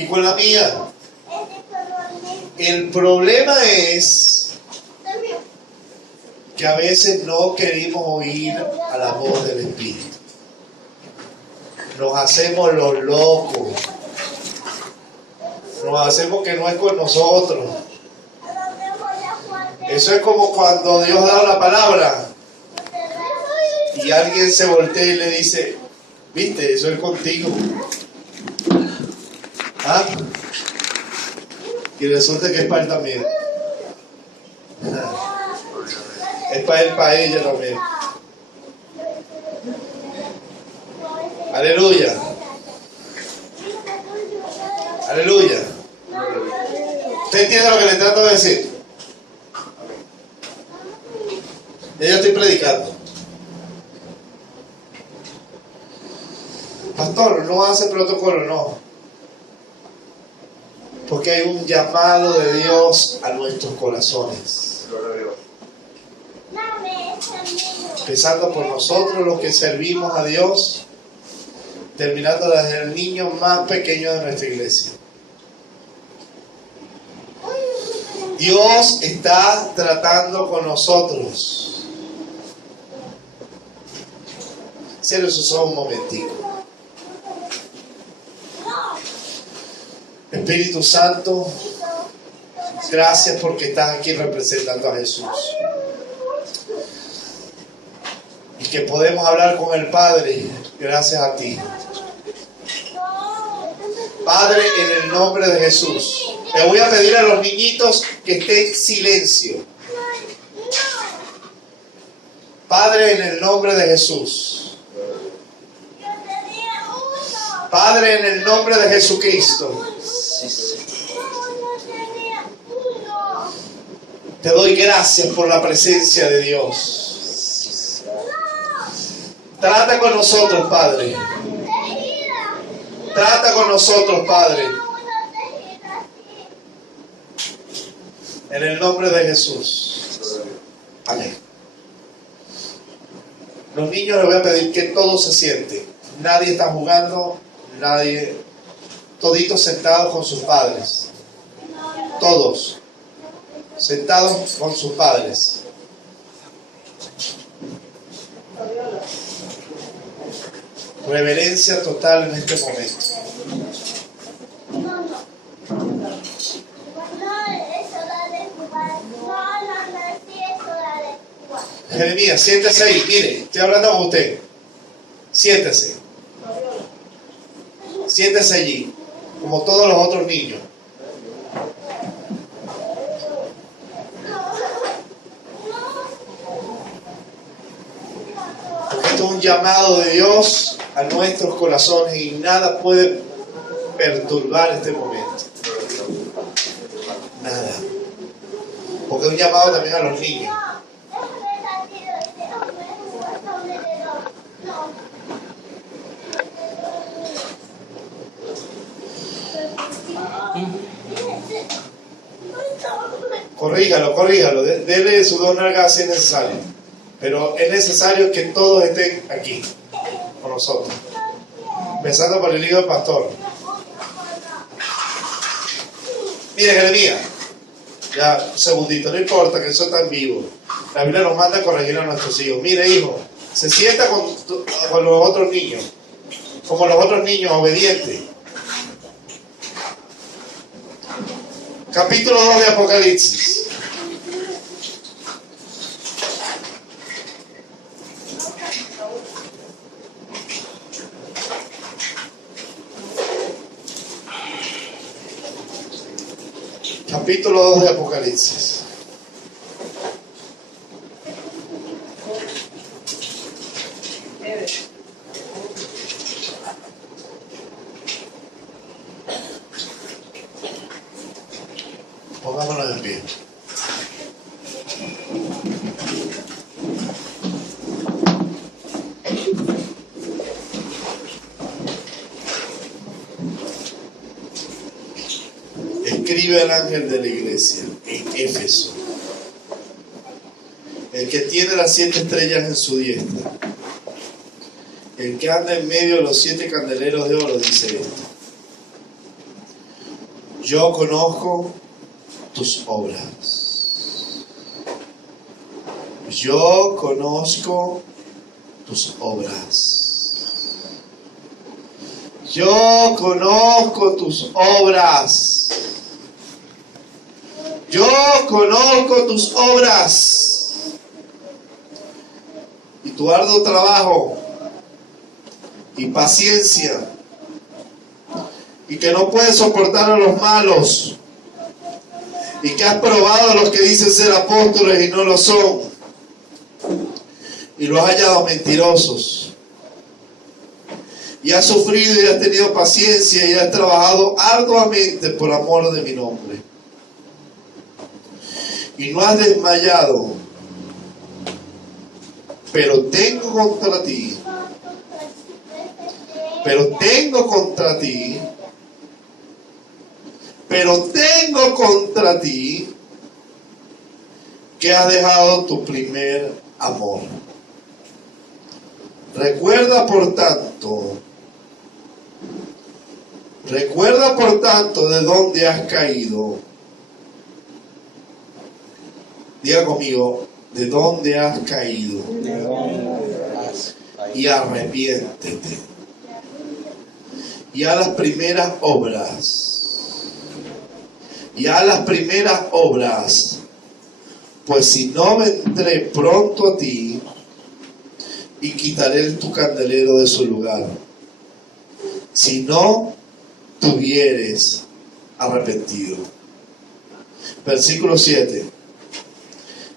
y con la mía. El problema es que a veces no queremos oír a la voz del Espíritu. Nos hacemos los locos. Nos hacemos que no es con nosotros. Eso es como cuando Dios da la palabra y alguien se voltea y le dice, viste, eso es contigo. ¿Ah? Y resulta que es para él también. Es para él, para ella también. Aleluya. Aleluya. ¿Usted entiende lo que le trato de decir? Yo estoy predicando. Pastor, no hace protocolo, no. Porque hay un llamado de Dios a nuestros corazones. Empezando por nosotros los que servimos a Dios, terminando desde el niño más pequeño de nuestra iglesia. Dios está tratando con nosotros. Cierre sus ojos un momentico. Espíritu Santo, gracias porque estás aquí representando a Jesús. Y que podemos hablar con el Padre gracias a ti. Padre, en el nombre de Jesús, le voy a pedir a los niñitos que estén en silencio. Padre, en el nombre de Jesús. Padre, en el nombre de Jesucristo. Te doy gracias por la presencia de Dios. Trata con nosotros, Padre. Trata con nosotros, Padre. En el nombre de Jesús. Amén. Los niños les voy a pedir que todos se sienten. Nadie está jugando, nadie. Toditos sentados con sus padres. Todos sentados con sus padres. Reverencia total en este momento. Jeremías, siéntese ahí. Mire, estoy hablando con usted. Siéntese. Siéntese allí, como todos los otros niños. Porque esto es un llamado de Dios a nuestros corazones y nada puede perturbar este momento. Nada. Porque es un llamado también a los niños. Corríjalo, dele su dos nalgas si es necesario. Pero es necesario que todos estén aquí con nosotros. Empezando por el hijo del pastor. Mire, Jeremías, ya un segundito, no importa que eso está en vivo. La Biblia nos manda a corregir a nuestros hijos. Mire, hijo, se sienta con los otros niños, como los otros niños obedientes. Capítulo 2 de Apocalipsis. Capítulo 2 de Apocalipsis. Pongámonos en pie. Escribe al ángel de la iglesia en Éfeso, el que tiene las 7 estrellas en su diestra, el que anda en medio de los 7 candeleros de oro, dice esto: yo conozco tus obras. Yo conozco tus obras. Yo conozco tus obras. Yo conozco tus obras. Y tu arduo trabajo y paciencia. Y que no puedes soportar a los malos. Y que has probado a los que dicen ser apóstoles y no lo son. Y los has hallado mentirosos. Y has sufrido y has tenido paciencia y has trabajado arduamente por amor de mi nombre. Y no has desmayado. Pero tengo contra ti. Pero tengo contra ti. Pero tengo contra ti que has dejado tu primer amor. Recuerda por tanto de dónde has caído. Diga conmigo, de dónde has caído. Y arrepiéntete. Y a las primeras obras. Y a las primeras obras. Pues si no vendré pronto a ti y quitaré tu candelero de su lugar. Si no tuvieres arrepentido. Versículo 7.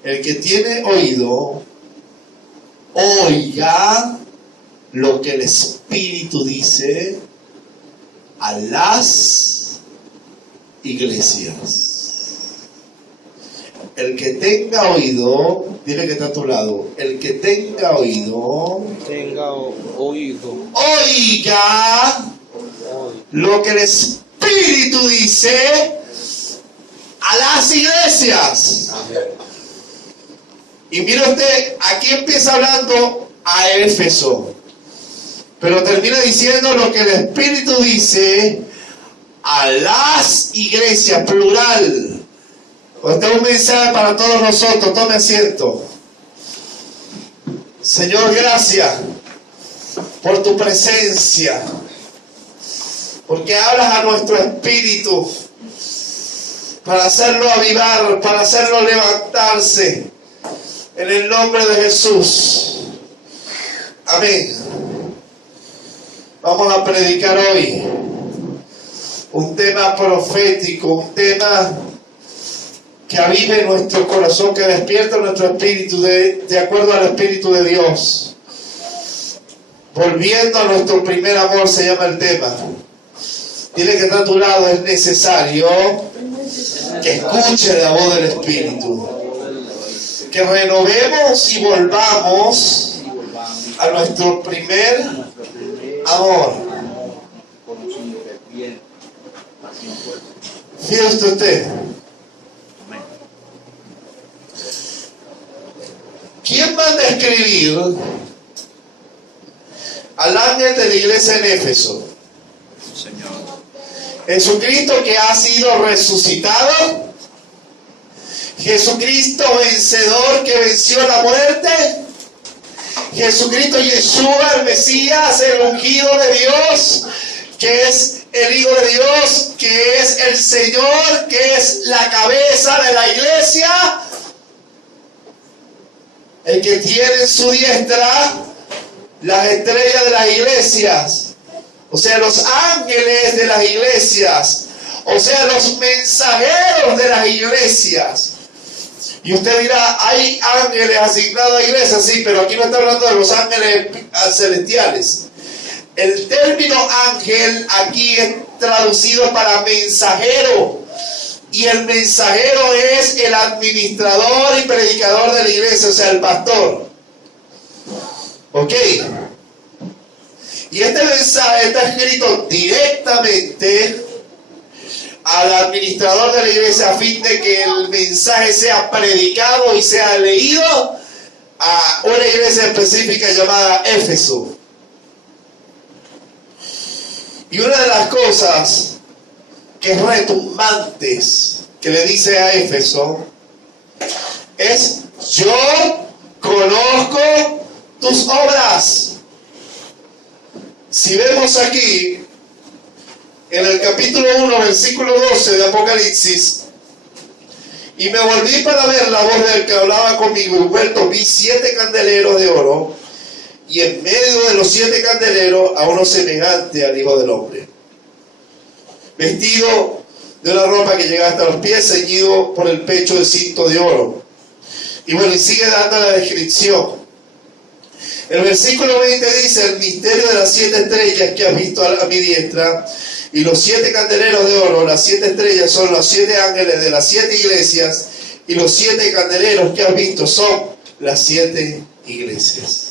El que tiene oído, oiga lo que el Espíritu dice a las iglesias. El que tenga oído, dile que está a tu lado. El que tenga oído, oiga lo que el Espíritu dice a las iglesias. Amén. Y mire usted, aquí empieza hablando a Éfeso, pero termina diciendo lo que el Espíritu dice a las iglesias, plural. Este es un mensaje para todos nosotros. Tome asiento. Señor, gracias por tu presencia, porque hablas a nuestro espíritu para hacerlo avivar, para hacerlo levantarse, en el nombre de Jesús. Amén. Vamos a predicar hoy un tema profético, un tema que avive nuestro corazón, que despierta nuestro espíritu de acuerdo al Espíritu de Dios. Volviendo a nuestro primer amor se llama el tema. Dile que está a tu lado, es necesario que escuche la voz del Espíritu. Que renovemos y volvamos a nuestro primer amor. Fíjese usted. ¿Quién manda a escribir al ángel de la iglesia en Éfeso? Señor. Jesucristo, que ha sido resucitado. Jesucristo vencedor, que venció la muerte. Jesucristo Yeshua, el Mesías, el ungido de Dios, que es el Hijo de Dios, que es el Señor, que es la cabeza de la iglesia. El que tiene en su diestra las estrellas de las iglesias, o sea, los ángeles de las iglesias, o sea, los mensajeros de las iglesias. Y usted dirá, hay ángeles asignados a iglesias, sí, pero aquí no está hablando de los ángeles celestiales. El término ángel aquí es traducido para mensajero. Y el mensajero es el administrador y predicador de la iglesia, o sea, el pastor. ¿Ok? Y este mensaje está escrito directamente al administrador de la iglesia a fin de que el mensaje sea predicado y sea leído a una iglesia específica llamada Éfeso. Y una de las cosas que retumbantes que le dice a Éfeso es: yo conozco tus obras. Si vemos aquí en el capítulo 1 versículo 12 de Apocalipsis: y me volví para ver la voz del que hablaba conmigo, y vuelto vi 7 candeleros de oro, y en medio de los 7 candeleros a uno semejante al Hijo del Hombre, vestido de una ropa que llegaba hasta los pies, ceñido por el pecho de cinto de oro. Y bueno, y sigue dando la descripción. El versículo 20 dice: el misterio de las 7 estrellas que has visto a mi diestra, y los 7 candeleros de oro. Las 7 estrellas son los 7 ángeles de las 7 iglesias, y los 7 candeleros que has visto son las 7 iglesias.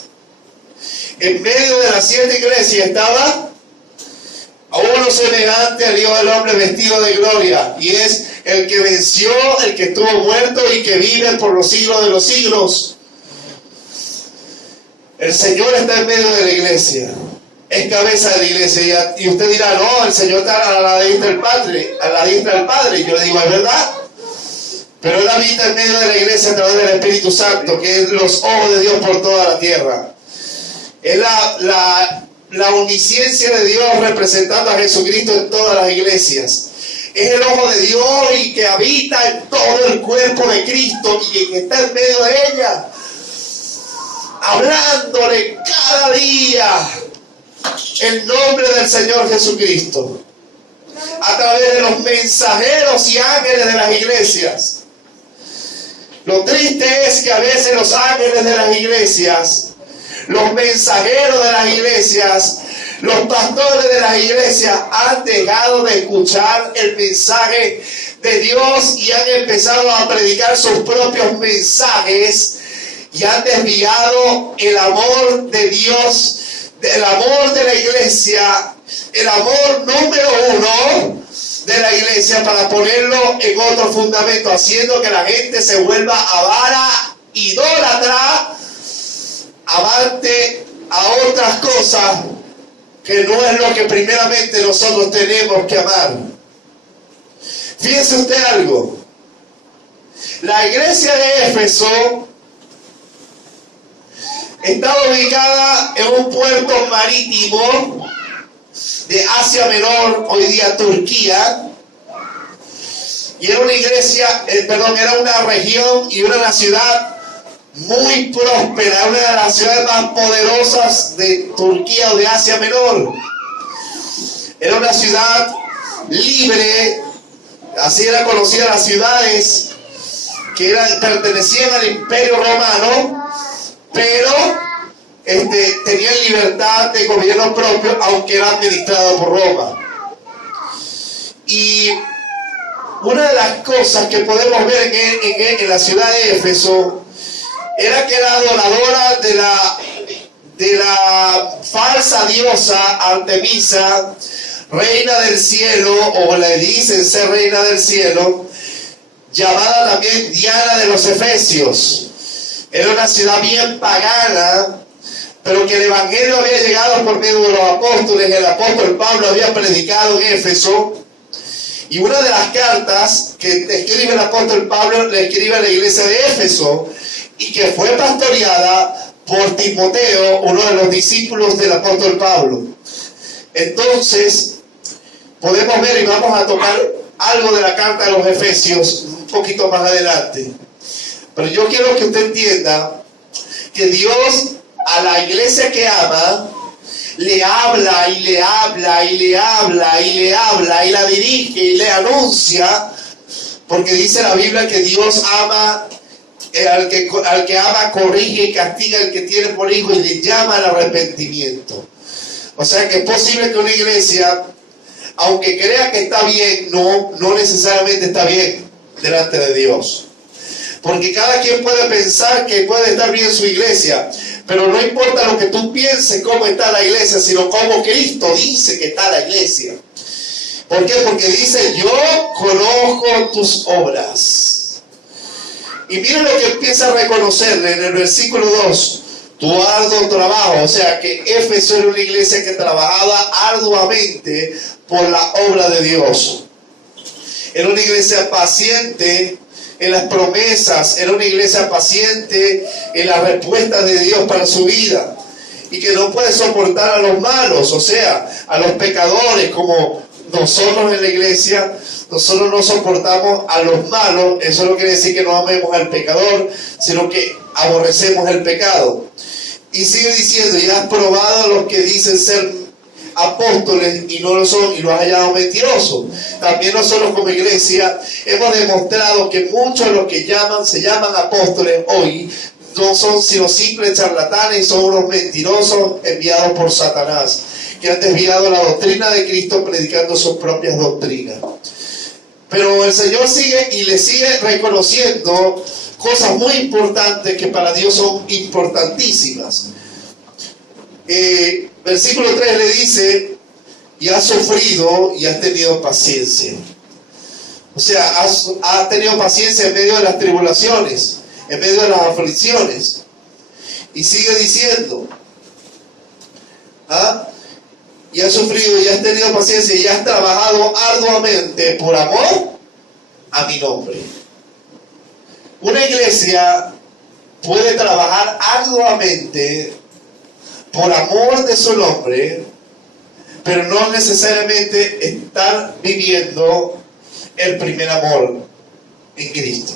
En medio de las 7 iglesias estaba a uno semejante al Hijo del Hombre, vestido de gloria, y es el que venció, el que estuvo muerto y que vive por los siglos de los siglos. El Señor está en medio de la iglesia, es cabeza de la iglesia, y usted dirá: no, el Señor está a la diestra del Padre, a la diestra del Padre. Y yo le digo: es verdad, pero Él habita en medio de la iglesia a través del Espíritu Santo, que es los ojos de Dios por toda la tierra. Es la omnisciencia de Dios representando a Jesucristo en todas las iglesias. Es el ojo de Dios y que habita en todo el cuerpo de Cristo y que está en medio de ella, hablándole cada día el nombre del Señor Jesucristo a través de los mensajeros y ángeles de las iglesias. Lo triste es que a veces los ángeles de las iglesias, los mensajeros de las iglesias, los pastores de las iglesias han dejado de escuchar el mensaje de Dios y han empezado a predicar sus propios mensajes y han desviado el amor de Dios, el amor de la iglesia, el amor número 1 de la iglesia, para ponerlo en otro fundamento, haciendo que la gente se vuelva avara, idólatra, amante a otras cosas que no es lo que primeramente nosotros tenemos que amar. Fíjense usted algo: la iglesia de Éfeso estaba ubicada en un puerto marítimo de Asia Menor, hoy día Turquía, y era una iglesia, era una región y una ciudad muy próspera, una de las ciudades más poderosas de Turquía o de Asia Menor. Era una ciudad libre, así era conocida las ciudades que pertenecían al Imperio Romano, pero tenían libertad de gobierno propio, aunque era administrado por Roma. Y una de las cosas que podemos ver en la ciudad de Éfeso era que era adoradora de la falsa diosa Artemisa, reina del cielo, o le dicen ser reina del cielo, llamada también Diana de los Efesios. Era una ciudad bien pagana, pero que el evangelio había llegado por medio de los apóstoles. El apóstol Pablo había predicado en Éfeso, y una de las cartas que escribe el apóstol Pablo le escribe a la iglesia de Éfeso, y que fue pastoreada por Timoteo, uno de los discípulos del apóstol Pablo. Entonces podemos ver, y vamos a tocar algo de la carta de los Efesios un poquito más adelante, pero yo quiero que usted entienda que Dios a la iglesia que ama le habla y le habla y le habla y le habla y la dirige y le anuncia, porque dice la Biblia que Dios ama al que ama, corrige y castiga al que tiene por hijo, y le llama al arrepentimiento. O sea que es posible que una iglesia, aunque crea que está bien, no necesariamente está bien delante de Dios. Porque cada quien puede pensar que puede estar bien su iglesia, pero no importa lo que tú pienses cómo está la iglesia, sino cómo Cristo dice que está la iglesia. ¿Por qué? Porque dice: yo conozco tus obras. Y miren lo que empieza a reconocerle en el versículo 2: tu arduo trabajo. O sea que Éfeso era una iglesia que trabajaba arduamente por la obra de Dios. era una iglesia paciente en las promesas, era una iglesia paciente en las respuestas de Dios para su vida, y que no puede soportar a los malos, o sea, a los pecadores, como nosotros en la iglesia. Nosotros no soportamos a los malos. Eso no quiere decir que no amemos al pecador, sino que aborrecemos el pecado. Y sigue diciendo, y has probado a los que dicen ser apóstoles y no lo son, y los has hallado mentirosos. También nosotros como iglesia hemos demostrado que muchos de los que se llaman apóstoles hoy no son sino simples charlatanes y son unos mentirosos enviados por Satanás, que han desviado la doctrina de Cristo predicando sus propias doctrinas. Pero el Señor sigue y le sigue reconociendo cosas muy importantes que para Dios son importantísimas. Versículo 3 le dice, y has sufrido y has tenido paciencia. O sea, has tenido paciencia en medio de las tribulaciones, en medio de las aflicciones. Y sigue diciendo, y has sufrido y has tenido paciencia y has trabajado arduamente por amor a mi nombre. Una iglesia puede trabajar arduamente por amor de su nombre, pero no necesariamente estar viviendo el primer amor en Cristo.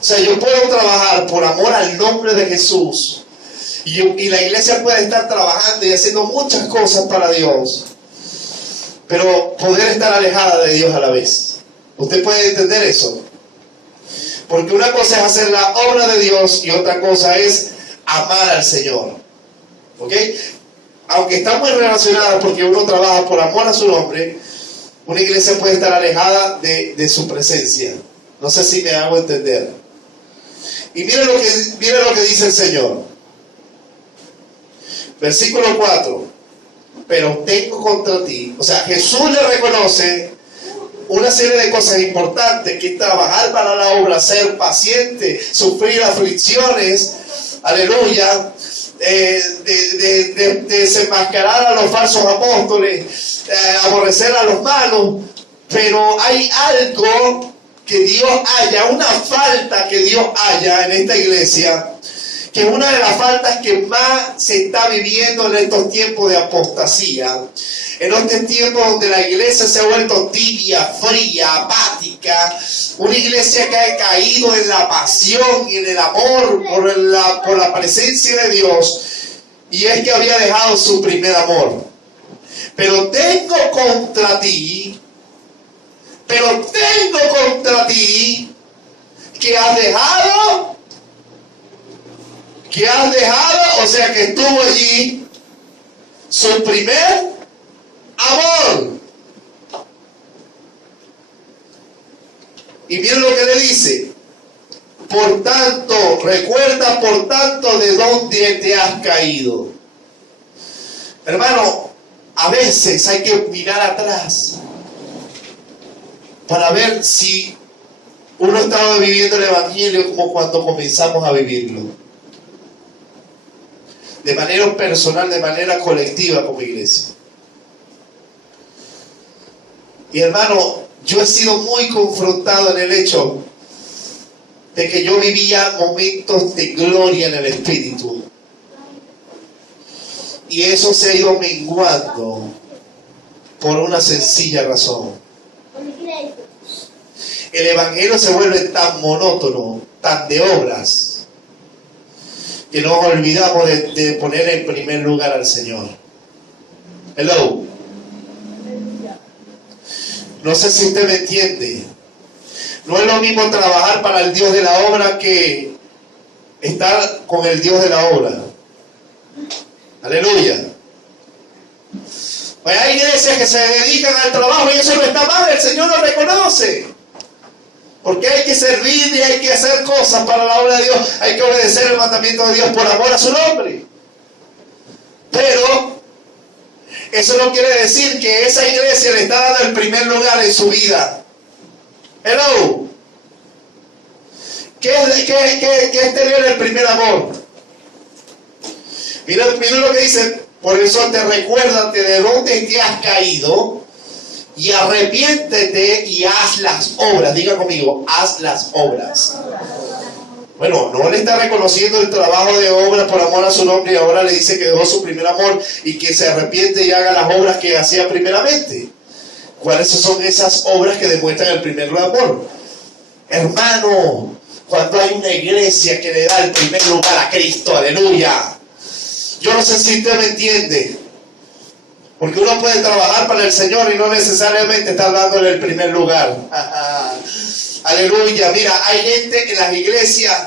O sea, yo puedo trabajar por amor al nombre de Jesús, y la iglesia puede estar trabajando y haciendo muchas cosas para Dios, pero poder estar alejada de Dios a la vez. ¿Usted puede entender eso? Porque una cosa es hacer la obra de Dios y otra cosa es amar al Señor. ¿Ok? Aunque está muy relacionada, porque uno trabaja por amor a su nombre, una iglesia puede estar alejada de su presencia. No sé si me hago entender. Y mire lo que dice el Señor. Versículo 4. Pero tengo contra ti. O sea, Jesús le reconoce una serie de cosas importantes, que es trabajar para la obra, ser paciente, sufrir aflicciones, aleluya, desenmascarar a los falsos apóstoles, aborrecer a los malos. Pero hay algo que Dios haya, una falta que Dios haya en esta iglesia, que es una de las faltas que más se está viviendo en estos tiempos de apostasía, en estos tiempos donde la iglesia se ha vuelto tibia, fría, apática, una iglesia que ha caído en la pasión y en el amor por la presencia de Dios, y es que había dejado su primer amor. Pero tengo contra ti que has dejado, o sea, que estuvo allí su primer amor. Y miren lo que le dice: por tanto, recuerda por tanto de dónde te has caído. Hermano, a veces hay que mirar atrás para ver si uno estaba viviendo el Evangelio como cuando comenzamos a vivirlo. De manera personal, de manera colectiva como iglesia. Y hermano, yo he sido muy confrontado en el hecho de que yo vivía momentos de gloria en el Espíritu. Y eso se ha ido menguando por una sencilla razón. El Evangelio se vuelve tan monótono, tan de obras, que nos olvidamos de poner en primer lugar al Señor. Hello. No sé si usted me entiende. No es lo mismo trabajar para el Dios de la obra que estar con el Dios de la obra. Aleluya. Pues hay iglesias que se dedican al trabajo y eso no está mal, el Señor lo reconoce. Porque hay que servir y hay que hacer cosas para la obra de Dios. Hay que obedecer el mandamiento de Dios por amor a su nombre. Pero eso no quiere decir que esa iglesia le está dando el primer lugar en su vida. Hello. ¿Qué es tener el primer amor? Mira lo que dice. Por eso recuérdate de dónde te has caído y arrepiéntete y haz las obras. Diga conmigo, haz las obras. Bueno, no le está reconociendo el trabajo de obra por amor a su nombre y ahora le dice que dejó su primer amor y que se arrepiente y haga las obras que hacía primeramente. ¿Cuáles son esas obras que demuestran el primer amor? Hermano, cuando hay una iglesia que le da el primer lugar a Cristo, aleluya. Yo no sé si usted me entiende. Porque uno puede trabajar para el Señor y no necesariamente estar dándole el primer lugar. Aleluya. Mira, hay gente en las iglesias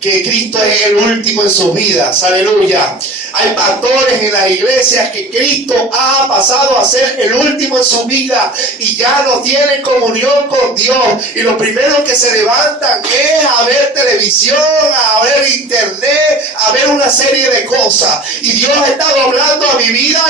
que Cristo es el último en sus vidas. Aleluya. Hay pastores en las iglesias que Cristo ha pasado a ser el último en su vida y ya no tienen comunión con Dios. Y lo primero que se levantan es a ver televisión, a ver internet, a ver una serie de cosas. Y Dios ha estado hablando a mi vida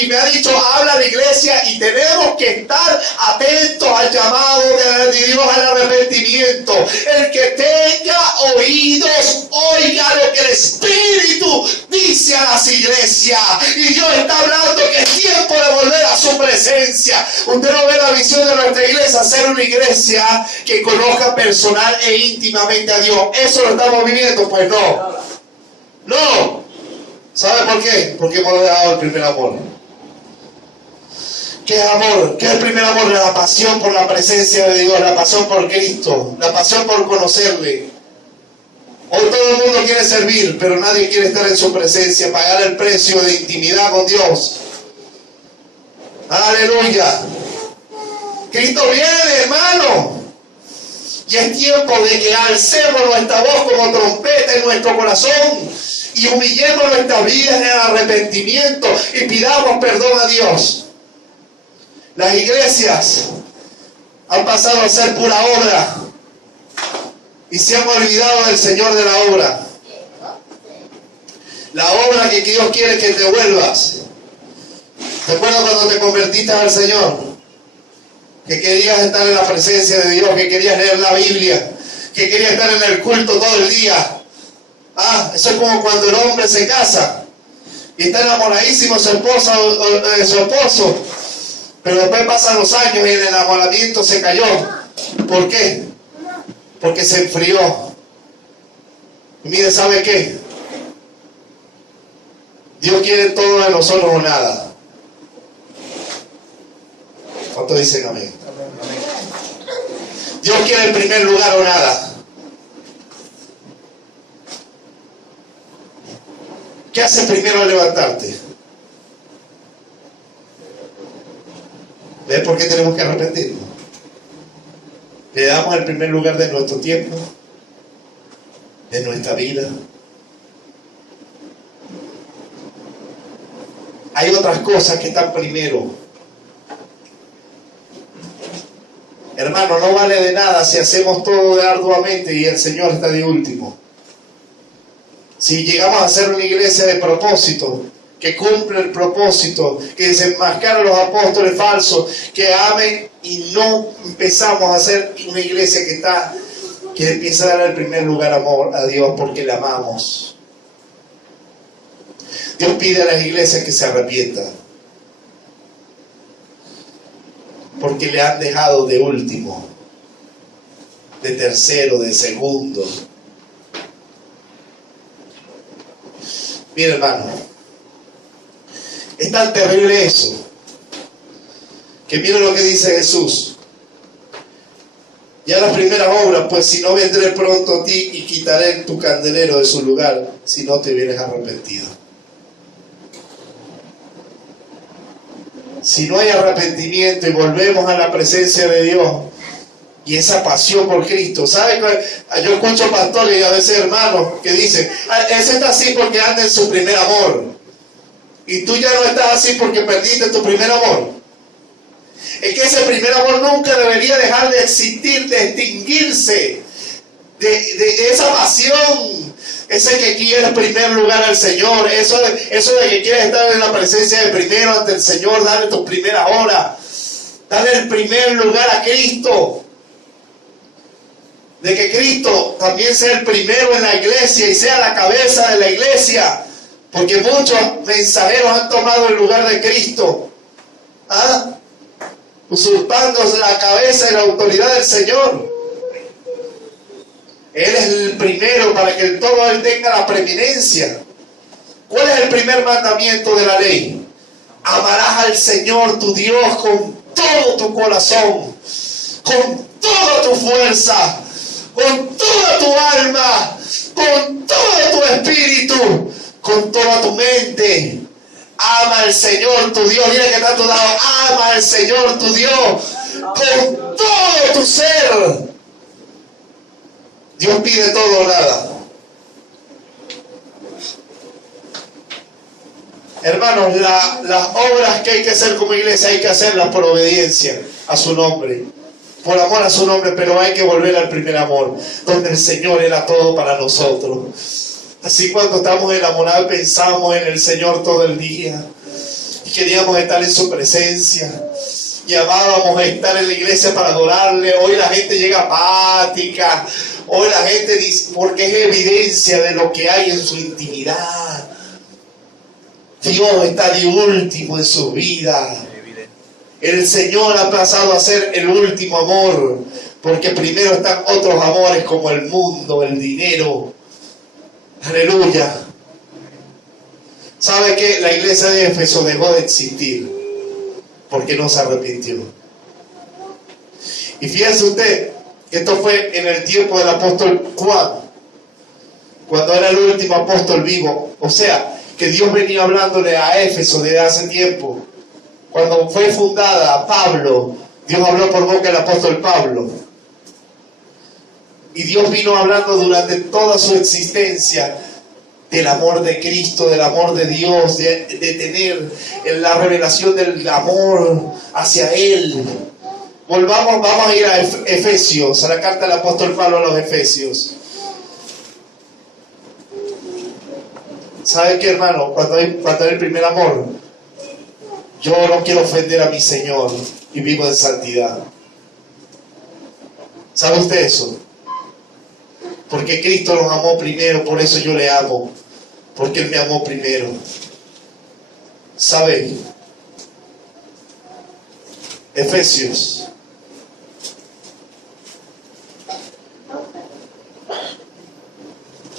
y me ha dicho, habla a la iglesia, y tenemos que estar atentos al llamado de Dios al arrepentimiento. El que tenga oídos, oiga lo que el Espíritu dice a las iglesias. Y Dios está hablando que es tiempo de volver a su presencia. Usted no ve la visión de nuestra iglesia ser una iglesia que conozca personal e íntimamente a Dios. ¿Eso lo estamos viviendo? Pues no. No. ¿Sabe por qué? Porque hemos dejado el primer amor. ¿Qué es amor? ¿Qué es el primer amor? La pasión por la presencia de Dios, la pasión por Cristo, la pasión por conocerle. Hoy todo el mundo quiere servir, pero nadie quiere estar en su presencia, pagar el precio de intimidad con Dios. Aleluya. Cristo viene, hermano. Y es tiempo de que alcemos nuestra voz como trompeta en nuestro corazón y humillemos nuestras vidas en el arrepentimiento y pidamos perdón a Dios. Las iglesias han pasado a ser pura obra y se han olvidado del Señor de la obra. La obra que Dios quiere que te vuelvas. ¿Te acuerdas cuando te convertiste al Señor? Que querías estar en la presencia de Dios, que querías leer la Biblia, que querías estar en el culto todo el día. Eso es como cuando el hombre se casa y está enamoradísimo de su esposa o de su esposo, pero después pasan los años y el enamoramiento se cayó. ¿Por qué? Porque se enfrió. Y mire, ¿sabe qué? Dios quiere todo de nosotros o nada. ¿Cuántos dicen amén? Dios quiere el primer lugar o nada. ¿Qué haces primero al levantarte? ¿Ves por qué tenemos que arrepentirnos? Le damos el primer lugar de nuestro tiempo, de nuestra vida. Hay otras cosas que están primero. Hermano, no vale de nada si hacemos todo arduamente y el Señor está de último. Si llegamos a ser una iglesia de propósito, que cumple el propósito, que desenmascara a los apóstoles falsos, que amen, y no empezamos a ser una iglesia que empieza a dar el primer lugar amor a Dios porque le amamos. Dios pide a las iglesias que se arrepientan porque le han dejado de último, de tercero, de segundo. Mira, hermano, es tan terrible eso, que mira lo que dice Jesús. Ya las primeras obras, pues si no vendré pronto a ti y quitaré tu candelero de su lugar, si no te vienes arrepentido. Si no hay arrepentimiento y volvemos a la presencia de Dios y esa pasión por Cristo, ¿sabe? Yo escucho pastores y a veces hermanos que dicen, ese está así porque anda en su primer amor. Y tú ya no estás así porque perdiste tu primer amor. Es que ese primer amor nunca debería dejar de existir, de extinguirse, de esa pasión, ese que quiere el primer lugar al Señor, eso de que quieres estar en la presencia de primero ante el Señor, darle tus primeras horas, darle el primer lugar a Cristo. De que Cristo también sea el primero en la iglesia y sea la cabeza de la iglesia. Porque muchos mensajeros han tomado el lugar de Cristo. usurpando la cabeza y la autoridad del Señor. Él es el primero para que todo Él tenga la preeminencia. ¿Cuál es el primer mandamiento de la ley? Amarás al Señor tu Dios con todo tu corazón, con toda tu fuerza, con toda tu alma, con todo tu espíritu, con toda tu mente. Ama al Señor tu Dios. Mira que está a tu lado. Ama al Señor tu Dios con todo tu ser. Dios pide todo o nada. Hermanos, las obras que hay que hacer como iglesia hay que hacerlas por obediencia a su nombre, por amor a su nombre, pero hay que volver al primer amor, donde el Señor era todo para nosotros. Así cuando estamos enamorados pensamos en el Señor todo el día. Queríamos estar en su presencia. Y amábamos estar en la iglesia para adorarle. Hoy la gente llega apática. Hoy la gente dice, porque es evidencia de lo que hay en su intimidad. Dios está de último en su vida. El Señor ha pasado a ser el último amor. Porque primero están otros amores como el mundo, el dinero. Aleluya. ¿Sabe qué? La iglesia de Éfeso dejó de existir porque no se arrepintió. Y fíjese usted, esto fue en el tiempo del apóstol Juan, cuando era el último apóstol vivo. O sea, que Dios venía hablándole a Éfeso desde hace tiempo. Cuando fue fundada Pablo, Dios habló por boca del apóstol Pablo. Y Dios vino hablando durante toda su existencia del amor de Cristo, del amor de Dios, de tener la revelación del amor hacia Él. Vamos a ir a Efesios, a la carta del apóstol Pablo a los Efesios. ¿Sabe qué, hermano? Cuando hay el primer amor, yo no quiero ofender a mi Señor y vivo en santidad. ¿Sabe usted eso? Porque Cristo nos amó primero, por eso yo le amo. Porque Él me amó primero. ¿Sabe? Efesios.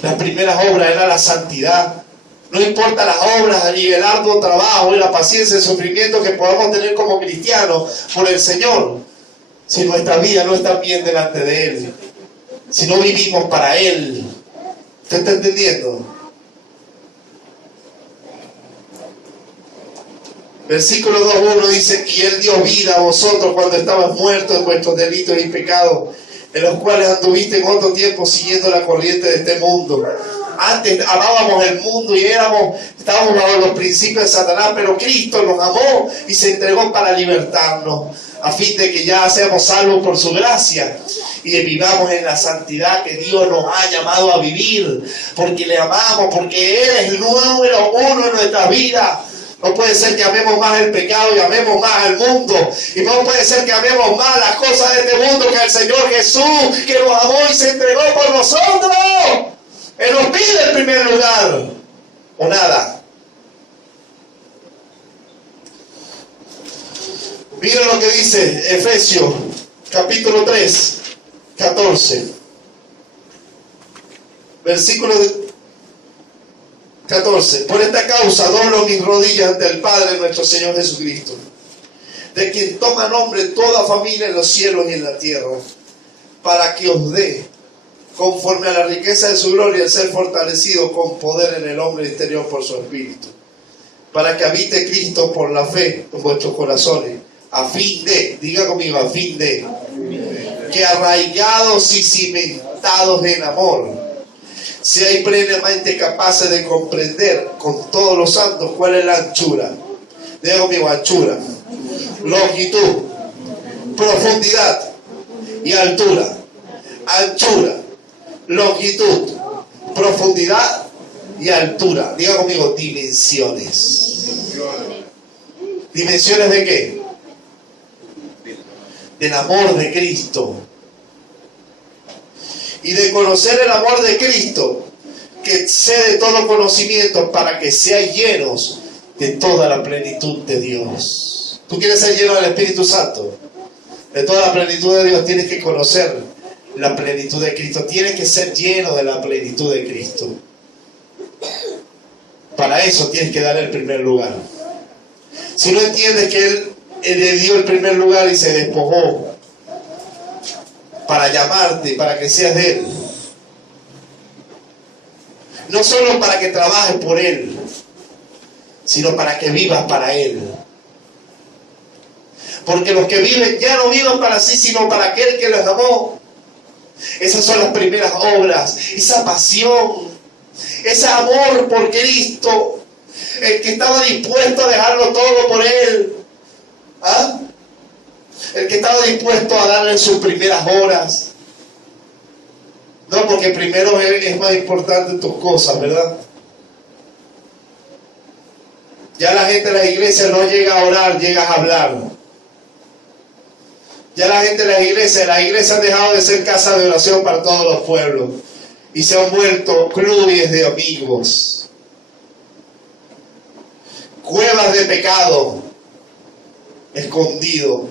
Las primeras obras era la santidad. No importa las obras, ni el arduo trabajo, y la paciencia, el sufrimiento que podamos tener como cristianos por el Señor. Si nuestra vida no está bien delante de Él. Si no vivimos para Él. ¿Usted está entendiendo? Versículo 2:1 dice: y Él dio vida a vosotros cuando estabas muertos en vuestros delitos y pecados, en los cuales anduviste en otro tiempo siguiendo la corriente de este mundo. Antes amábamos el mundo y estábamos bajo los principios de Satanás, pero Cristo nos amó y se entregó para libertarnos, a fin de que ya seamos salvos por su gracia y vivamos en la santidad que Dios nos ha llamado a vivir, porque le amamos, porque Él es el número uno en nuestra vida. No puede ser que amemos más el pecado y amemos más el mundo. Y no puede ser que amemos más las cosas de este mundo que el Señor Jesús, que nos amó y se entregó por nosotros. Él nos pide el primer lugar, o nada. Miren lo que dice Efesios, capítulo 3, 14. Versículo 14. Por esta causa doblo mis rodillas ante el Padre nuestro Señor Jesucristo, de quien toma nombre toda familia en los cielos y en la tierra, para que os dé, conforme a la riqueza de su gloria, el ser fortalecido con poder en el hombre interior por su Espíritu, para que habite Cristo por la fe en vuestros corazones, a fin de, diga conmigo, a fin de, que arraigados y cimentados en amor, seáis plenamente capaces de comprender con todos los santos cuál es la anchura, diga conmigo, anchura, longitud, profundidad y altura. Anchura, longitud, profundidad y altura. Diga conmigo, dimensiones. ¿Dimensiones de qué? Del amor de Cristo. Y de conocer el amor de Cristo, que excede todo conocimiento, para que seáis llenos de toda la plenitud de Dios. ¿Tú quieres ser lleno del Espíritu Santo? De toda la plenitud de Dios tienes que conocer la plenitud de Cristo. Tienes que ser lleno de la plenitud de Cristo. Para eso tienes que darle el primer lugar. Si no entiendes que Él le dio el primer lugar y se despojó para llamarte, para que seas de Él. No solo para que trabajes por Él, sino para que vivas para Él. Porque los que viven ya no vivan para sí, sino para aquel que los amó. Esas son las primeras obras, esa pasión, ese amor por Cristo, el que estaba dispuesto a dejarlo todo por Él. ¿Ah? El que estaba dispuesto a darle sus primeras horas. No, porque primero es más importante tus cosas, ¿verdad? Ya la gente de la iglesia no llega a orar, llega a hablar. Ya la gente de las iglesias han dejado de ser casa de oración para todos los pueblos y se han vuelto clubes de amigos, cuevas de pecado escondido.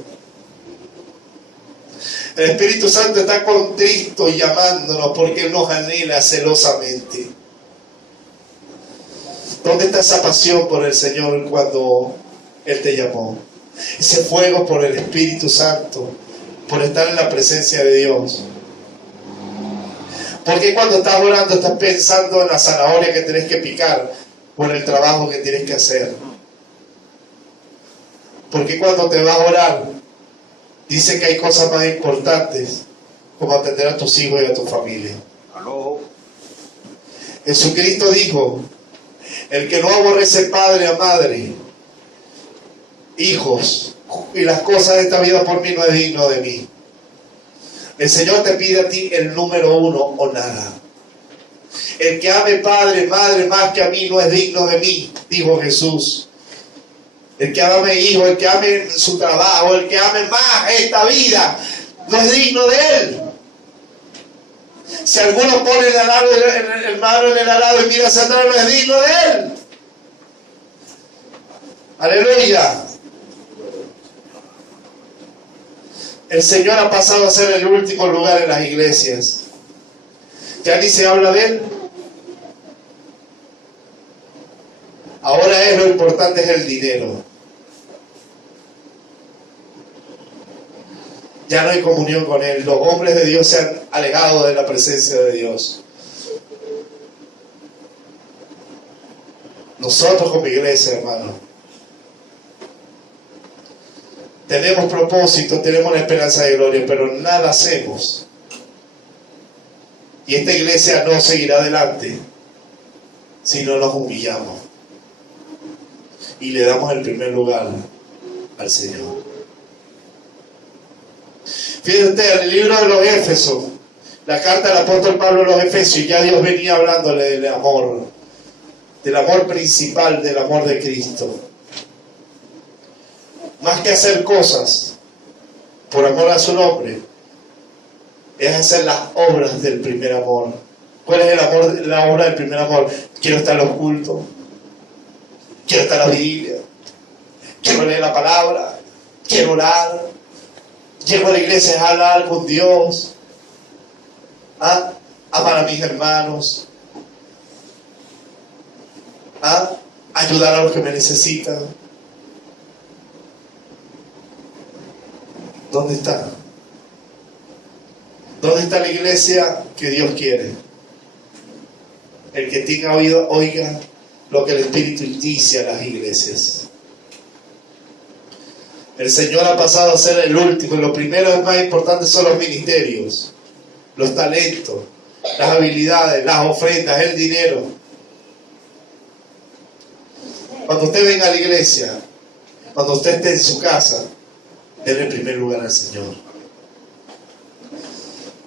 El Espíritu Santo está contrito y llamándonos porque Él nos anhela celosamente. ¿Dónde está esa pasión por el Señor cuando Él te llamó? Ese fuego por el Espíritu Santo, por estar en la presencia de Dios. Porque cuando estás orando estás pensando en la zanahoria que tienes que picar, o en el trabajo que tienes que hacer. Porque cuando te vas a orar, dice que hay cosas más importantes como atender a tus hijos y a tu familia. Aló. Jesucristo dijo: el que no aborrece padre a madre, hijos y las cosas de esta vida por mí no es digno de mí. El Señor te pide a ti el número 1 o nada. El que ame padre, madre más que a mí no es digno de mí, dijo Jesús. El que ame hijo, el que ame su trabajo, el que ame más esta vida, no es digno de Él. Si alguno pone el mano en el arado y mira hacia atrás, no es digno de Él. Aleluya. El Señor ha pasado a ser el último lugar en las iglesias. Ya ni se habla de Él. Ahora lo importante es el dinero. Ya no hay comunión con Él. Los hombres de Dios se han alejado de la presencia de Dios. Nosotros como iglesia, hermano, tenemos propósito, tenemos la esperanza de gloria, pero nada hacemos. Y esta iglesia no seguirá adelante si no nos humillamos y le damos el primer lugar al Señor. Fíjate, en el libro de los Éfesos, la carta del apóstol Pablo a los Efesios, ya Dios venía hablándole del amor principal, del amor de Cristo. Más que hacer cosas por amor a su nombre, es hacer las obras del primer amor. ¿Cuál es la obra del primer amor? Quiero estar en los cultos, quiero estar en la Biblia, quiero leer la palabra, quiero orar, llego a la iglesia a hablar con Dios, amar a mis hermanos, ayudar a los que me necesitan. ¿Dónde está? ¿Dónde está la iglesia que Dios quiere? El que tenga oído, oiga lo que el Espíritu dice a las iglesias. El Señor ha pasado a ser el último, y lo primero y más importante son los ministerios, los talentos, las habilidades, las ofrendas, el dinero. Cuando usted venga a la iglesia, cuando usted esté en su casa, denle el primer lugar al Señor.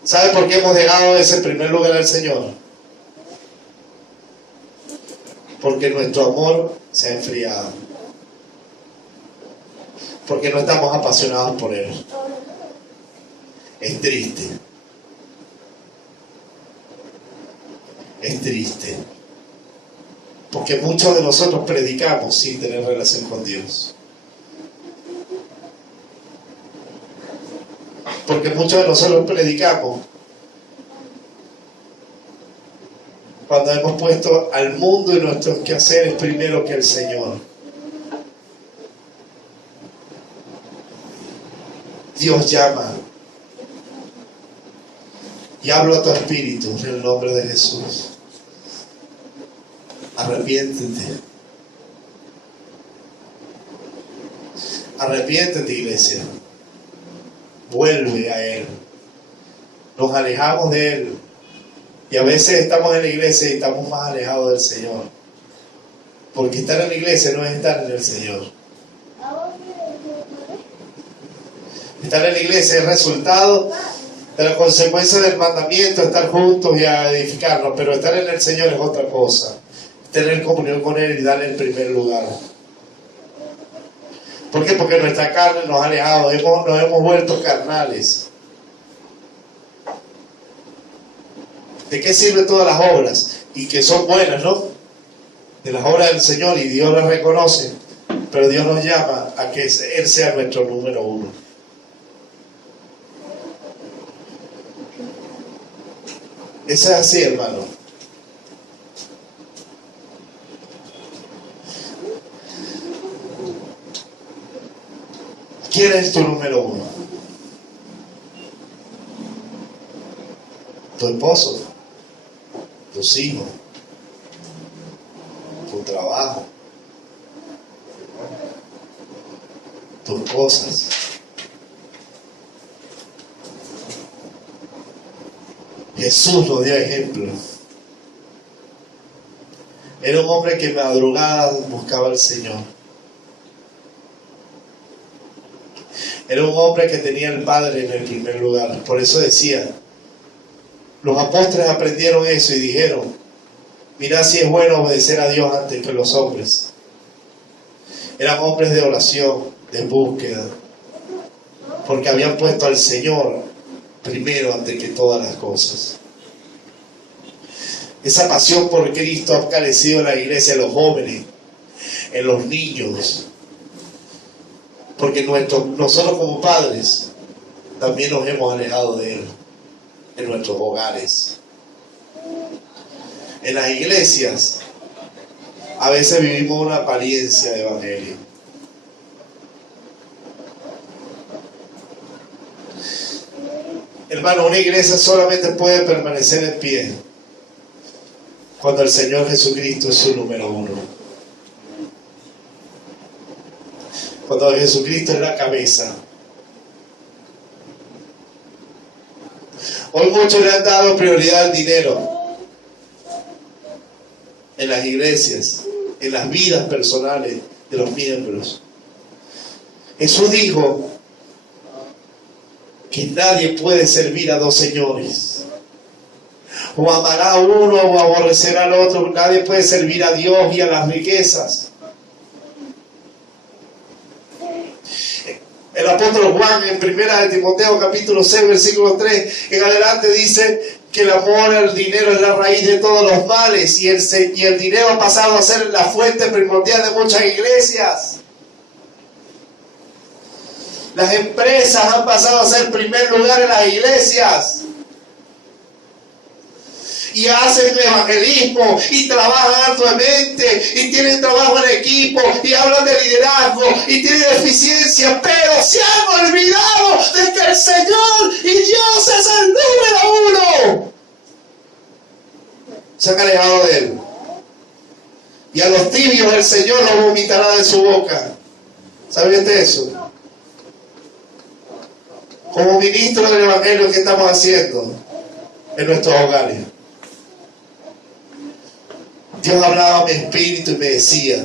¿Sabe por qué hemos dejado ese primer lugar al Señor? Porque nuestro amor se ha enfriado. Porque no estamos apasionados por Él. Es triste. Es triste. Porque muchos de nosotros predicamos sin tener relación con Dios. Porque muchos de nosotros predicamos cuando hemos puesto al mundo y nuestros quehaceres primero que el Señor. Dios llama y habla a tu espíritu en el nombre de Jesús. Arrepiéntete. Arrepiéntete, iglesia. Vuelve a Él. Nos alejamos de Él. Y a veces estamos en la iglesia y estamos más alejados del Señor. Porque estar en la iglesia no es estar en el Señor. Estar en la iglesia es resultado de la consecuencia del mandamiento, estar juntos y a edificarnos. Pero estar en el Señor es otra cosa. Tener comunión con Él y darle el primer lugar. ¿Por qué? Porque nuestra carne nos ha alejado, nos hemos vuelto carnales. ¿De qué sirven todas las obras? Y que son buenas, ¿no? De las obras del Señor, y Dios las reconoce. Pero Dios nos llama a que Él sea nuestro número uno. Eso es así, hermano. ¿Quién es tu número uno? Tu esposo, tus hijos, tu trabajo, tus cosas. Jesús nos dio ejemplo. Era un hombre que madrugada buscaba al Señor. Era un hombre que tenía al Padre en el primer lugar. Por eso decía, los apóstoles aprendieron eso y dijeron, mira si es bueno obedecer a Dios antes que los hombres. Eran hombres de oración, de búsqueda, porque habían puesto al Señor primero antes que todas las cosas. Esa pasión por Cristo ha crecido en la iglesia, en los jóvenes, en los niños. Porque nosotros como padres también nos hemos alejado de Él en nuestros hogares. En las iglesias a veces vivimos una apariencia de evangelio. Hermano, una iglesia solamente puede permanecer en pie cuando el Señor Jesucristo es su número uno. Cuando Jesucristo es la cabeza. Hoy muchos le han dado prioridad al dinero en las iglesias, en las vidas personales de los miembros. Jesús dijo que nadie puede servir a dos señores. O amará a uno o aborrecerá al otro. Nadie puede servir a Dios y a las riquezas. El apóstol Juan en 1 Timoteo capítulo 6 versículo 3 en adelante dice que el amor al dinero es la raíz de todos los males, y el dinero ha pasado a ser la fuente primordial de muchas iglesias. Las empresas han pasado a ser primer lugar en las iglesias. Y hacen evangelismo y trabajan arduamente y tienen trabajo en equipo y hablan de liderazgo y tienen eficiencia, pero se han olvidado de que el Señor y Dios es el número uno. Se han alejado de Él. Y a los tibios el Señor los vomitará de su boca. ¿Sabe usted eso? Como ministros del evangelio, ¿qué estamos haciendo en nuestros hogares? Dios hablaba a mi espíritu y me decía,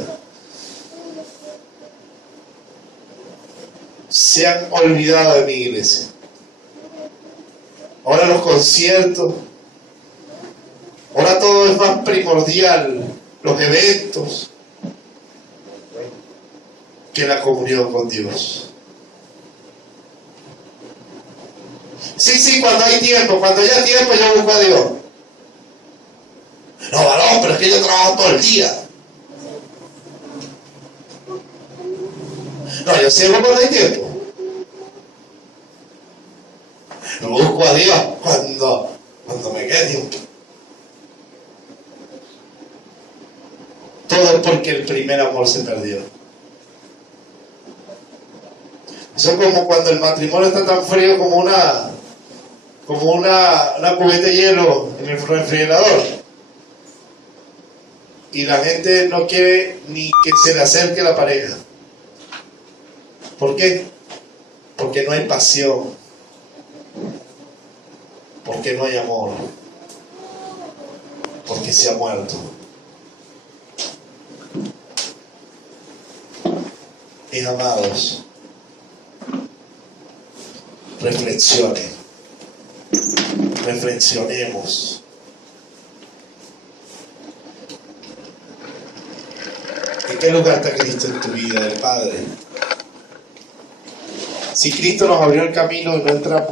se han olvidado de mi iglesia. Ahora los conciertos, ahora todo es más primordial, los eventos, que la comunión con Dios. Sí, cuando hay tiempo, cuando ya hay tiempo yo busco a Dios. No, varón, pero es que yo trabajo todo el día. No, yo sirvo cuando hay tiempo. busco a Dios cuando me quede. Todo es porque el primer amor se perdió. Eso es como cuando el matrimonio está tan frío como una cubeta de hielo en el refrigerador. Y la gente no quiere ni que se le acerque la pareja. ¿Por qué? Porque no hay pasión. Porque no hay amor. Porque se ha muerto. Mis amados, reflexionemos. ¿En qué lugar está Cristo en tu vida, el Padre? Si Cristo nos abrió el camino y no entramos,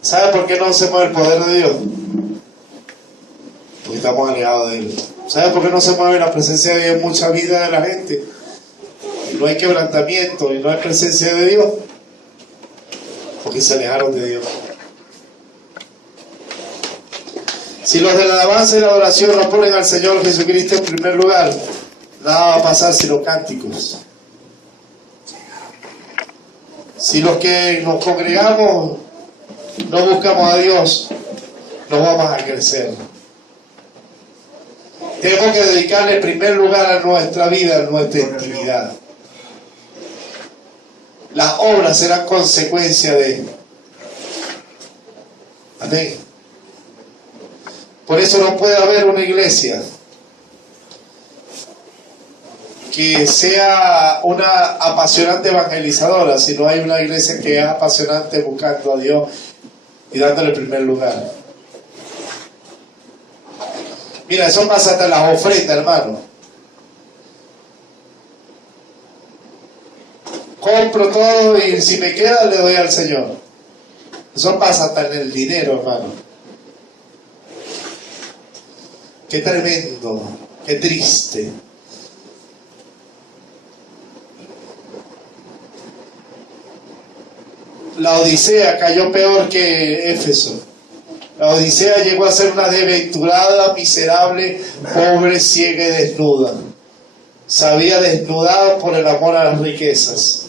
¿sabe por qué no se mueve el poder de Dios? Porque estamos alejados de Él. ¿Sabe por qué no se mueve la presencia de Dios en mucha vida de la gente? Y no hay quebrantamiento y no hay presencia de Dios. Porque se alejaron de Dios. Si los de la alabanza y la adoración no ponen al Señor Jesucristo en primer lugar, nada va a pasar sino cánticos. Si los que nos congregamos no buscamos a Dios, no vamos a crecer. Tenemos que dedicarle en primer lugar a nuestra vida, a nuestra intimidad. Las obras serán consecuencia de... Amén. Por eso no puede haber una iglesia que sea una apasionante evangelizadora si no hay una iglesia que es apasionante buscando a Dios y dándole el primer lugar. Mira, eso pasa hasta en las ofrendas, hermano. Compro todo y si me queda le doy al Señor. Eso pasa hasta en el dinero, hermano. Qué tremendo, qué triste. La Odisea cayó peor que Éfeso. La Odisea llegó a ser una desventurada, miserable, pobre, ciega y desnuda. Se había desnudado por el amor a las riquezas.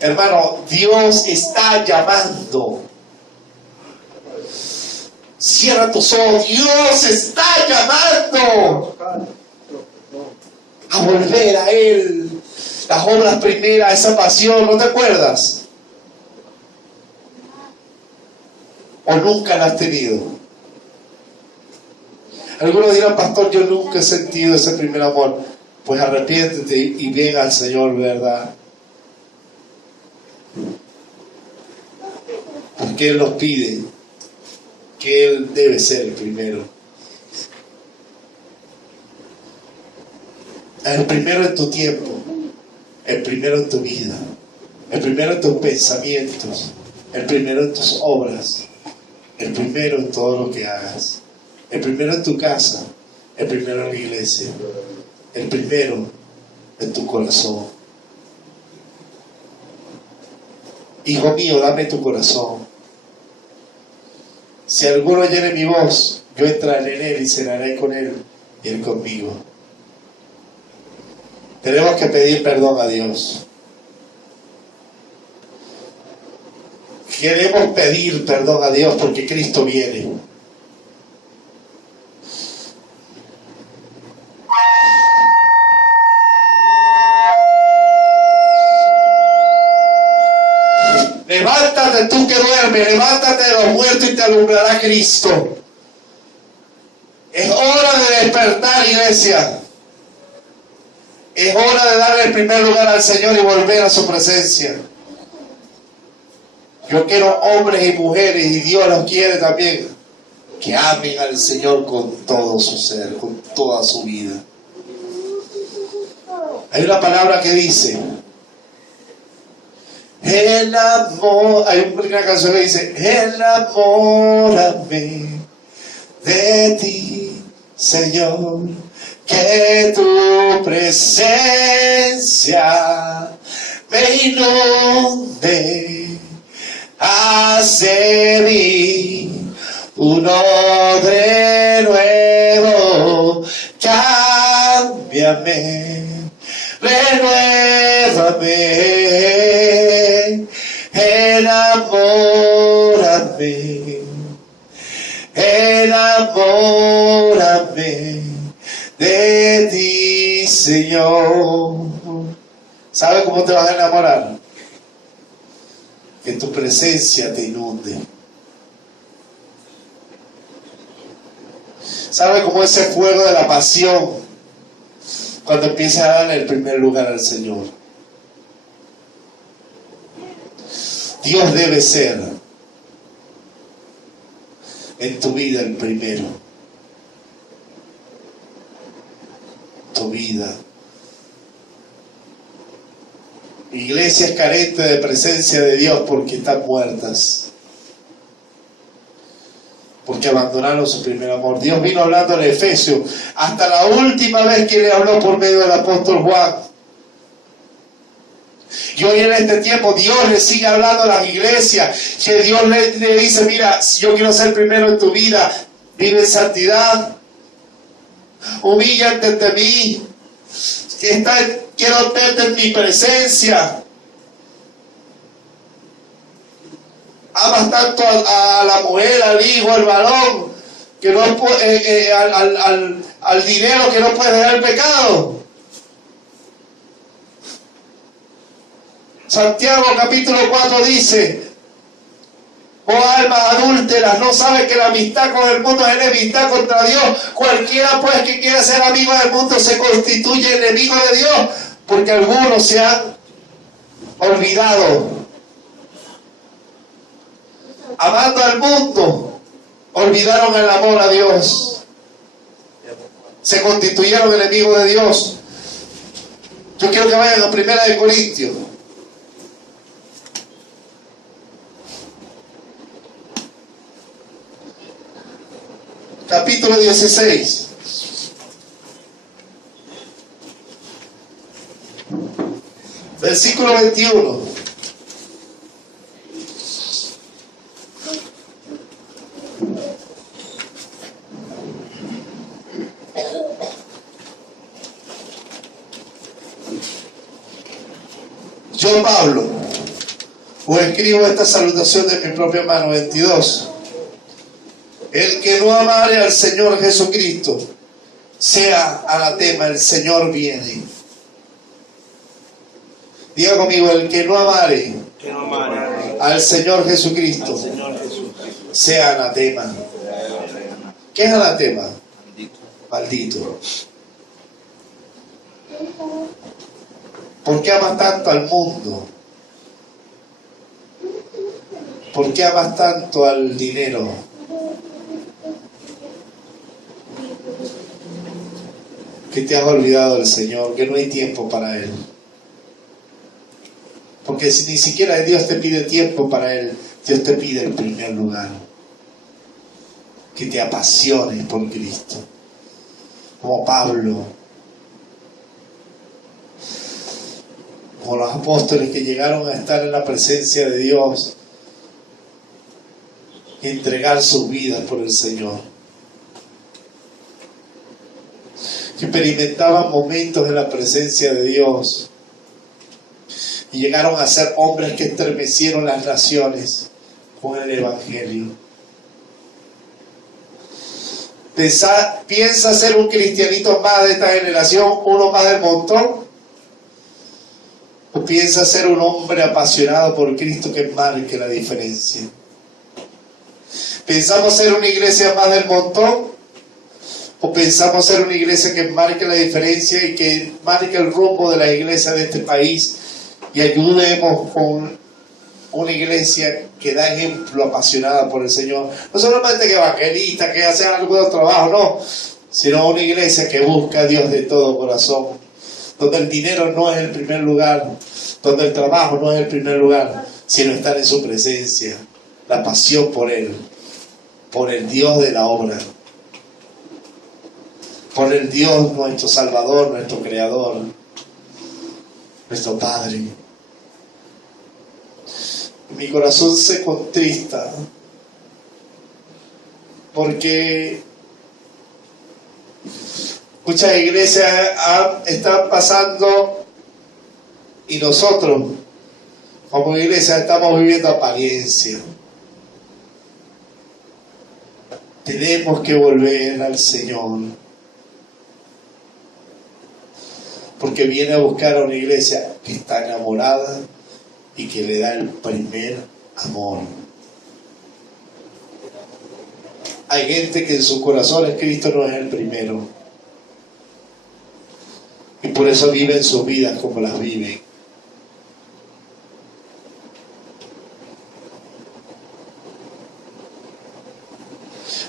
Hermano, Dios está llamando. Cierra tus ojos. Dios está llamando a volver a Él. Las obras primeras, esa pasión, ¿no te acuerdas? ¿O nunca la has tenido? Algunos dirán, pastor, yo nunca he sentido ese primer amor. Pues arrepiéntete y ven al Señor, ¿verdad? Porque Él nos pide que Él debe ser el primero. El primero en tu tiempo, el primero en tu vida, el primero en tus pensamientos, el primero en tus obras, el primero en todo lo que hagas, el primero en tu casa, el primero en la iglesia, el primero en tu corazón. Hijo mío, dame tu corazón. Si alguno oyere mi voz, yo entraré en él y cenaré con él y él conmigo. Tenemos que pedir perdón a Dios. Queremos pedir perdón a Dios porque Cristo viene. Levántate tú que duermes, levántate de los muertos y te alumbrará Cristo. Es hora de despertar, iglesia. Es hora de darle el primer lugar al Señor y volver a su presencia. Yo quiero hombres y mujeres, y Dios los quiere también, que amen al Señor con todo su ser, con toda su vida. Hay una palabra que dice, el amor, hay una canción que dice, enamórame de ti, Señor, que tu presencia me inunde, haz de mí un odre nuevo, cámbiame, renuévame, enamórame, enamórame de ti, Señor. ¿Sabes cómo te vas a enamorar? Que tu presencia te inunde. ¿Sabes cómo ese fuego de la pasión? Cuando empiezas a darle el primer lugar al Señor. Dios debe ser en tu vida el primero. Tu vida. Iglesias carentes de presencia de Dios porque están muertas. Porque abandonaron su primer amor. Dios vino hablando en Efesios hasta la última vez que le habló por medio del apóstol Juan. Y hoy en este tiempo Dios le sigue hablando a las iglesias, que Dios le dice, mira, si yo quiero ser primero en tu vida, vive en santidad, humíllate ante mí, quiero verte en mi presencia. Amas tanto a la mujer, al hijo, al varón, que no al dinero, que no puedes dejar el pecado. Santiago capítulo 4 dice: oh almas adúlteras, ¿no sabes que la amistad con el mundo es enemistad contra Dios? Cualquiera pues que quiera ser amigo del mundo se constituye enemigo de Dios, porque algunos se han olvidado. Amando al mundo, olvidaron el amor a Dios. Se constituyeron enemigos de Dios. Yo quiero que vayan a 1 Corintios. Capítulo 16. Versículo 21. Yo, Pablo, os escribo esta salutación de mi propia mano. 22. El que no amare al Señor Jesucristo, sea anatema, el Señor viene. Diga conmigo, el que no amare al Señor Jesucristo, sea anatema. ¿Qué es anatema? Maldito. ¿Por qué amas tanto al mundo? ¿Por qué amas tanto al dinero? Que te has olvidado del Señor, que no hay tiempo para Él. Porque si ni siquiera Dios te pide tiempo para Él, Dios te pide el primer lugar. Que te apasiones por Cristo. Como Pablo. Como los apóstoles que llegaron a estar en la presencia de Dios. Y entregar sus vidas por el Señor. Que experimentaban momentos en la presencia de Dios y llegaron a ser hombres que estremecieron las naciones con el Evangelio. ¿Piensa ser un cristianito más de esta generación, uno más del montón? ¿O piensa ser un hombre apasionado por Cristo que marque la diferencia? ¿Pensamos ser una iglesia más del montón? ¿O pensamos ser una iglesia que marque la diferencia y que marque el rumbo de la iglesia de este país y ayudemos con una iglesia que da ejemplo apasionada por el Señor? No solamente que evangelista, que hace algo de trabajo, no, sino una iglesia que busca a Dios de todo corazón, donde el dinero no es el primer lugar, donde el trabajo no es el primer lugar, sino estar en su presencia, la pasión por Él, por el Dios de la obra. con el Dios, nuestro Salvador, nuestro Creador, nuestro Padre. Mi corazón se contrista porque muchas iglesias están pasando y nosotros como iglesia estamos viviendo apariencia. Tenemos que volver al Señor, porque viene a buscar a una iglesia que está enamorada y que le da el primer amor. Hay gente que en sus corazones Cristo no es el primero, y por eso viven sus vidas como las viven.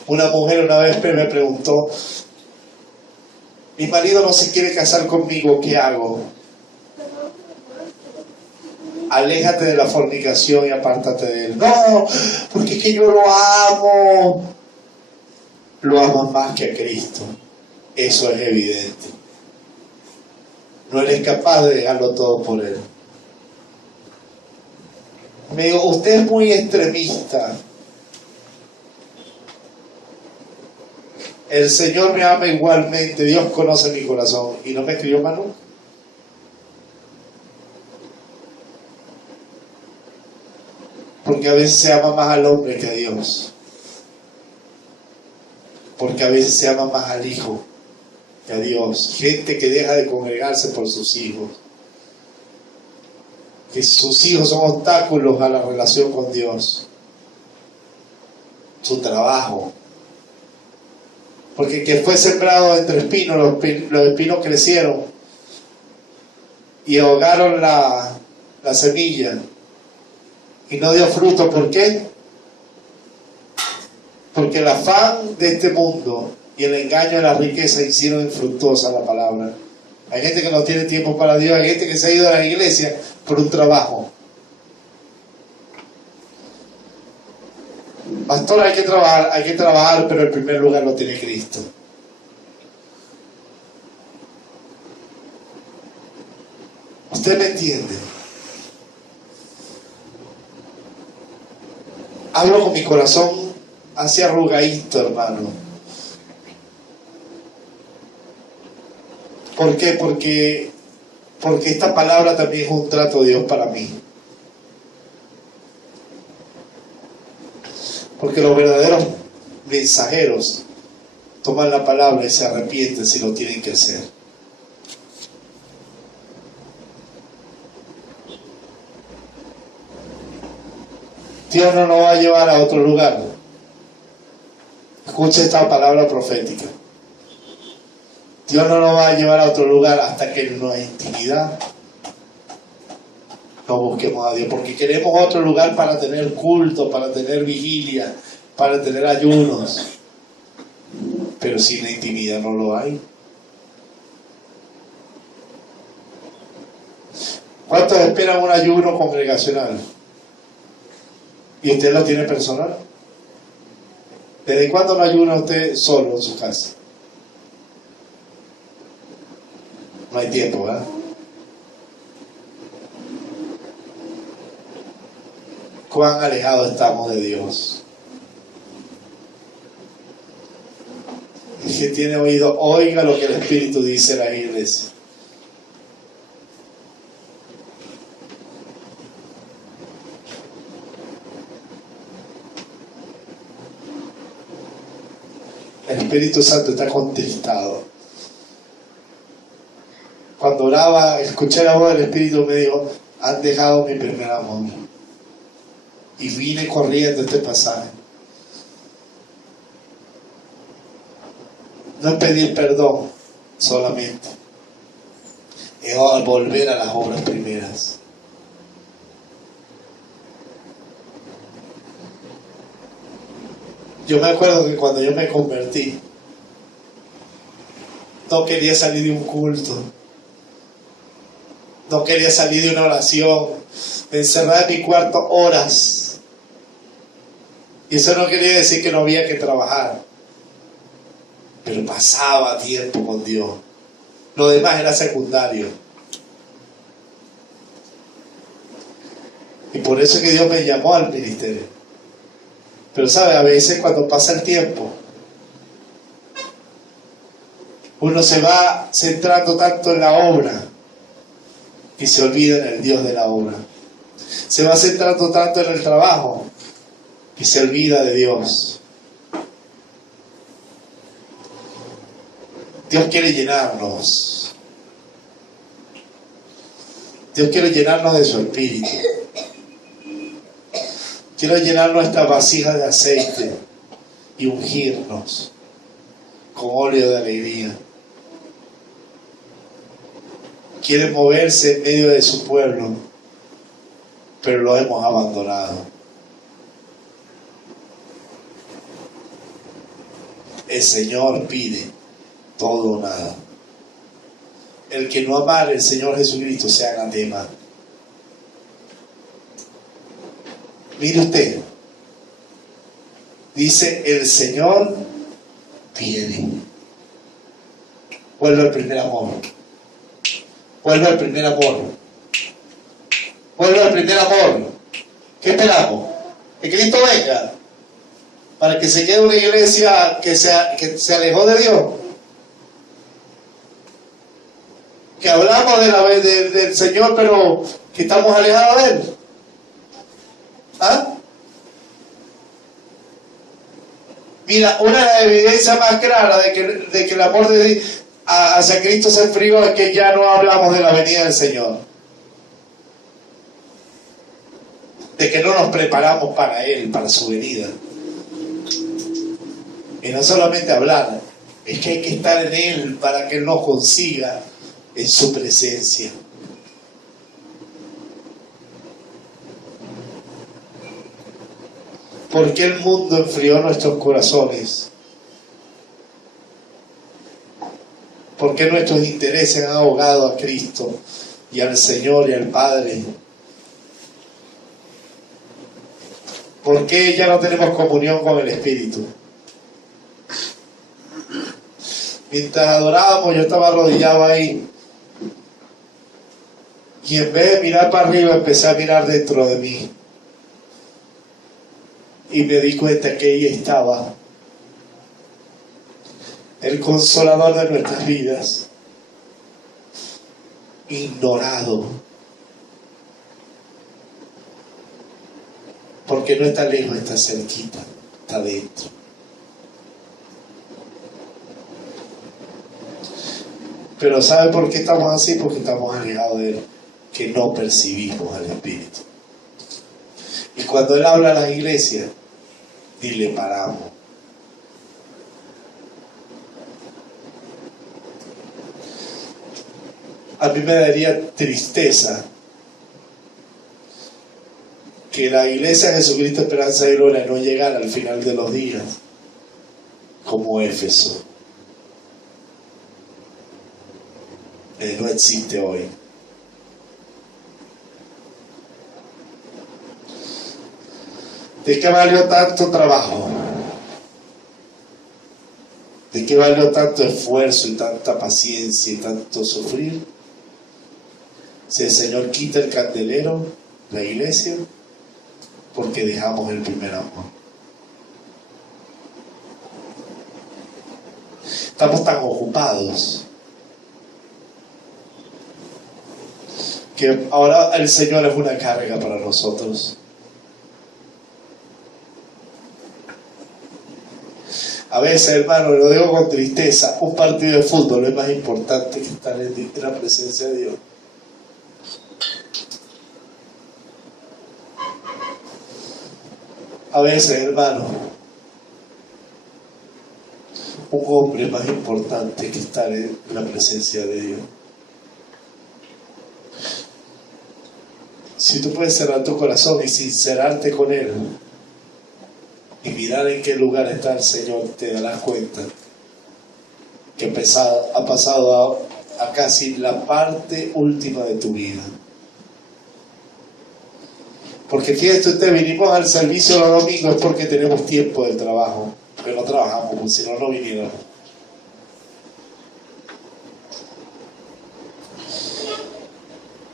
Una mujer una vez me preguntó: mi marido no se quiere casar conmigo, ¿qué hago? Aléjate de la fornicación y apártate de él. No, porque es que yo lo amo. Lo amas más que a Cristo. Eso es evidente. No eres capaz de dejarlo todo por él. Me digo, usted es muy extremista. El Señor me ama igualmente. Dios conoce mi corazón. ¿Y no me escribió más nunca? Porque a veces se ama más al hombre que a Dios. Porque a veces se ama más al hijo que a Dios. Gente que deja de congregarse por sus hijos. Que sus hijos son obstáculos a la relación con Dios. Su trabajo. Porque el que fue sembrado entre espinos, los espinos crecieron y ahogaron la semilla y no dio fruto. ¿Por qué? Porque el afán de este mundo y el engaño de la riqueza hicieron infructuosa la palabra. Hay gente que no tiene tiempo para Dios, hay gente que se ha ido a la iglesia por un trabajo. Pastor, hay que trabajar, pero el primer lugar lo tiene Cristo. ¿Usted me entiende? Hablo con mi corazón así arrugadito, hermano. ¿Por qué? Porque esta palabra también es un trato de Dios para mí. Porque los verdaderos mensajeros toman la palabra y se arrepienten si lo tienen que hacer. Dios no nos va a llevar a otro lugar. Escucha esta palabra profética. Dios no nos va a llevar a otro lugar hasta que en nuestra intimidad no busquemos a Dios, porque queremos otro lugar para tener culto, para tener vigilia, para tener ayunos, pero sin la intimidad no lo hay. ¿Cuántos esperan un ayuno congregacional? ¿Y usted lo tiene personal? ¿Desde cuándo no ayuna usted solo en su casa? No hay tiempo, ¿verdad? Cuán alejados estamos de Dios. El que tiene oído, oiga lo que el Espíritu dice a la iglesia. El Espíritu Santo está contristado. Cuando oraba, escuché la voz del Espíritu, me dijo: han dejado mi primer amor. Y vine corriendo este pasaje. No es pedir perdón solamente, es volver a las obras primeras. Yo me acuerdo que cuando yo me convertí, no quería salir de un culto, no quería salir de una oración, me encerraba en mi cuarto horas. Y eso no quería decir que no había que trabajar. pero pasaba tiempo con Dios. Lo demás era secundario. Y por eso es que Dios me llamó al ministerio. Pero sabe, a veces cuando pasa el tiempo, uno se va centrando tanto en la obra y se olvida en el Dios de la obra. Se va centrando tanto en el trabajo y se olvida de Dios. Dios quiere llenarnos. Dios quiere llenarnos de su espíritu. Quiero llenar nuestra vasija de aceite y ungirnos con óleo de alegría. Quiere moverse en medio de su pueblo, pero lo hemos abandonado. El Señor pide todo o nada. El que no amare al Señor Jesucristo sea anatema. Mire usted, dice el Señor pide. Vuelve al primer amor. Vuelve al primer amor. Vuelve al primer amor. ¿Qué esperamos? Que Cristo venga para que se quede una iglesia que se alejó de Dios. Que hablamos del Señor, pero que estamos alejados de Él. ¿Ah? Mira, una de las evidencias más claras de que el amor de Dios hacia Cristo se enfrió es que ya no hablamos de la venida del Señor. De que no nos preparamos para Él, para su venida. Y no solamente hablar, es que hay que estar en Él para que Él nos consiga en su presencia. ¿Por qué el mundo enfrió nuestros corazones? ¿Por qué nuestros intereses han ahogado a Cristo y al Señor y al Padre? ¿Por qué ya no tenemos comunión con el Espíritu? Mientras adorábamos, yo estaba arrodillado ahí. Y en vez de mirar para arriba, empecé a mirar dentro de mí. Y me di cuenta que ahí estaba el Consolador de nuestras vidas, ignorado, porque no está lejos, está cerquita, está dentro. Pero ¿sabe por qué estamos así? Porque estamos alejados de Él, que no percibimos al Espíritu. Y cuando Él habla a las iglesias, ni le paramos. A mí me daría tristeza que la iglesia de Jesucristo Esperanza y Gloria no llegara al final de los días como Éfeso. No existe hoy. ¿De qué valió tanto trabajo? ¿De qué valió tanto esfuerzo y tanta paciencia y tanto sufrir? Si el Señor quita el candelero, la iglesia, porque dejamos el primer amor. Estamos tan ocupados que ahora el Señor es una carga para nosotros. A veces, hermano, lo digo con tristeza, un partido de fútbol es más importante que estar en la presencia de Dios. A veces, hermano, un hombre es más importante que estar en la presencia de Dios. Si tú puedes cerrar tu corazón y sincerarte con Él y mirar en qué lugar está el Señor, te darás cuenta que ha pasado a casi la parte última de tu vida. Porque fíjate usted, vinimos al servicio los domingos es porque tenemos tiempo del trabajo, porque no trabajamos, porque si no, no viniéramos.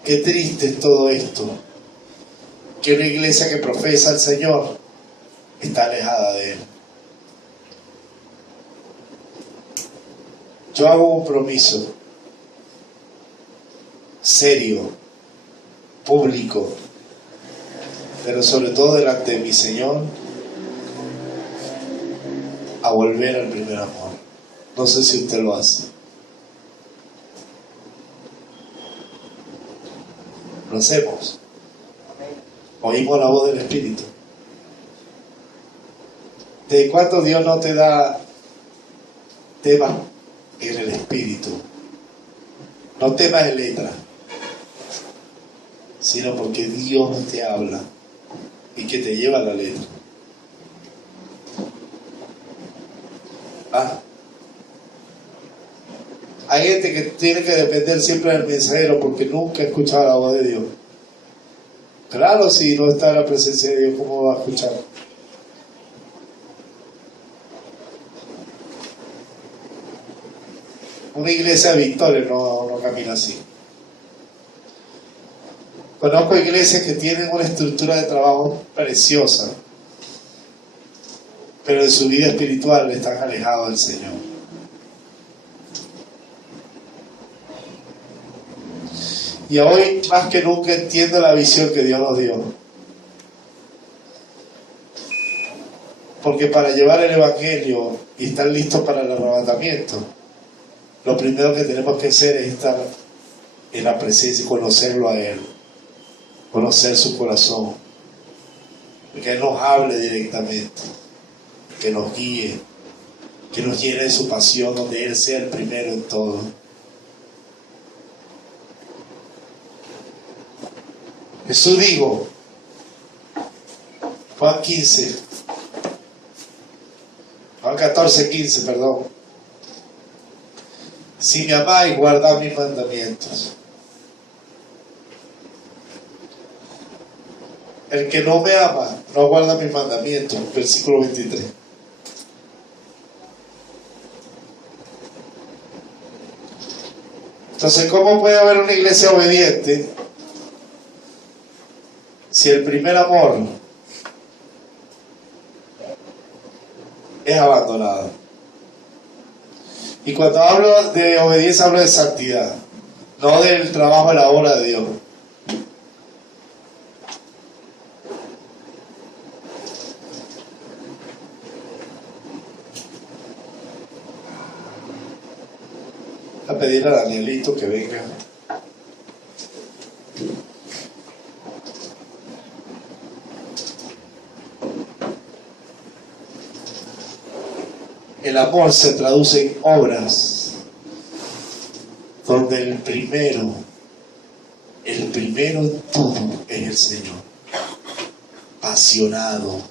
Qué triste es todo esto, que una iglesia que profesa al Señor está alejada de Él. Yo hago un compromiso serio, público, pero sobre todo delante de mi Señor, a volver al primer amor. No sé si usted lo hace. Lo hacemos. Oímos la voz del Espíritu. ¿De cuánto Dios no te da temas en el Espíritu? No temas en letra, sino porque Dios te habla y que te lleva a la letra. Hay gente que tiene que depender siempre del mensajero porque nunca ha escuchado la voz de Dios. Claro, si no está en la presencia de Dios, ¿cómo va a escuchar? Una iglesia de victoria no camina así. Conozco iglesias que tienen una estructura de trabajo preciosa, pero en su vida espiritual están alejados del Señor. Y hoy más que nunca entiendo la visión que Dios nos dio. Porque para llevar el Evangelio y estar listos para el arrebatamiento, lo primero que tenemos que hacer es estar en la presencia y conocerlo a Él, conocer su corazón, que Él nos hable directamente, que nos guíe, que nos llene de su pasión, donde Él sea el primero en todo. Jesús dijo, Juan 14, 15, perdón. Si me amáis, guardad mis mandamientos. El que no me ama, no guarda mis mandamientos. Versículo 23. Entonces, ¿cómo puede haber una iglesia obediente si el primer amor es abandonado? Y cuando hablo de obediencia, hablo de santidad, no del trabajo de la obra de Dios. A pedir a Danielito que venga. El amor se traduce en obras donde el primero en todo es el Señor. Apasionado.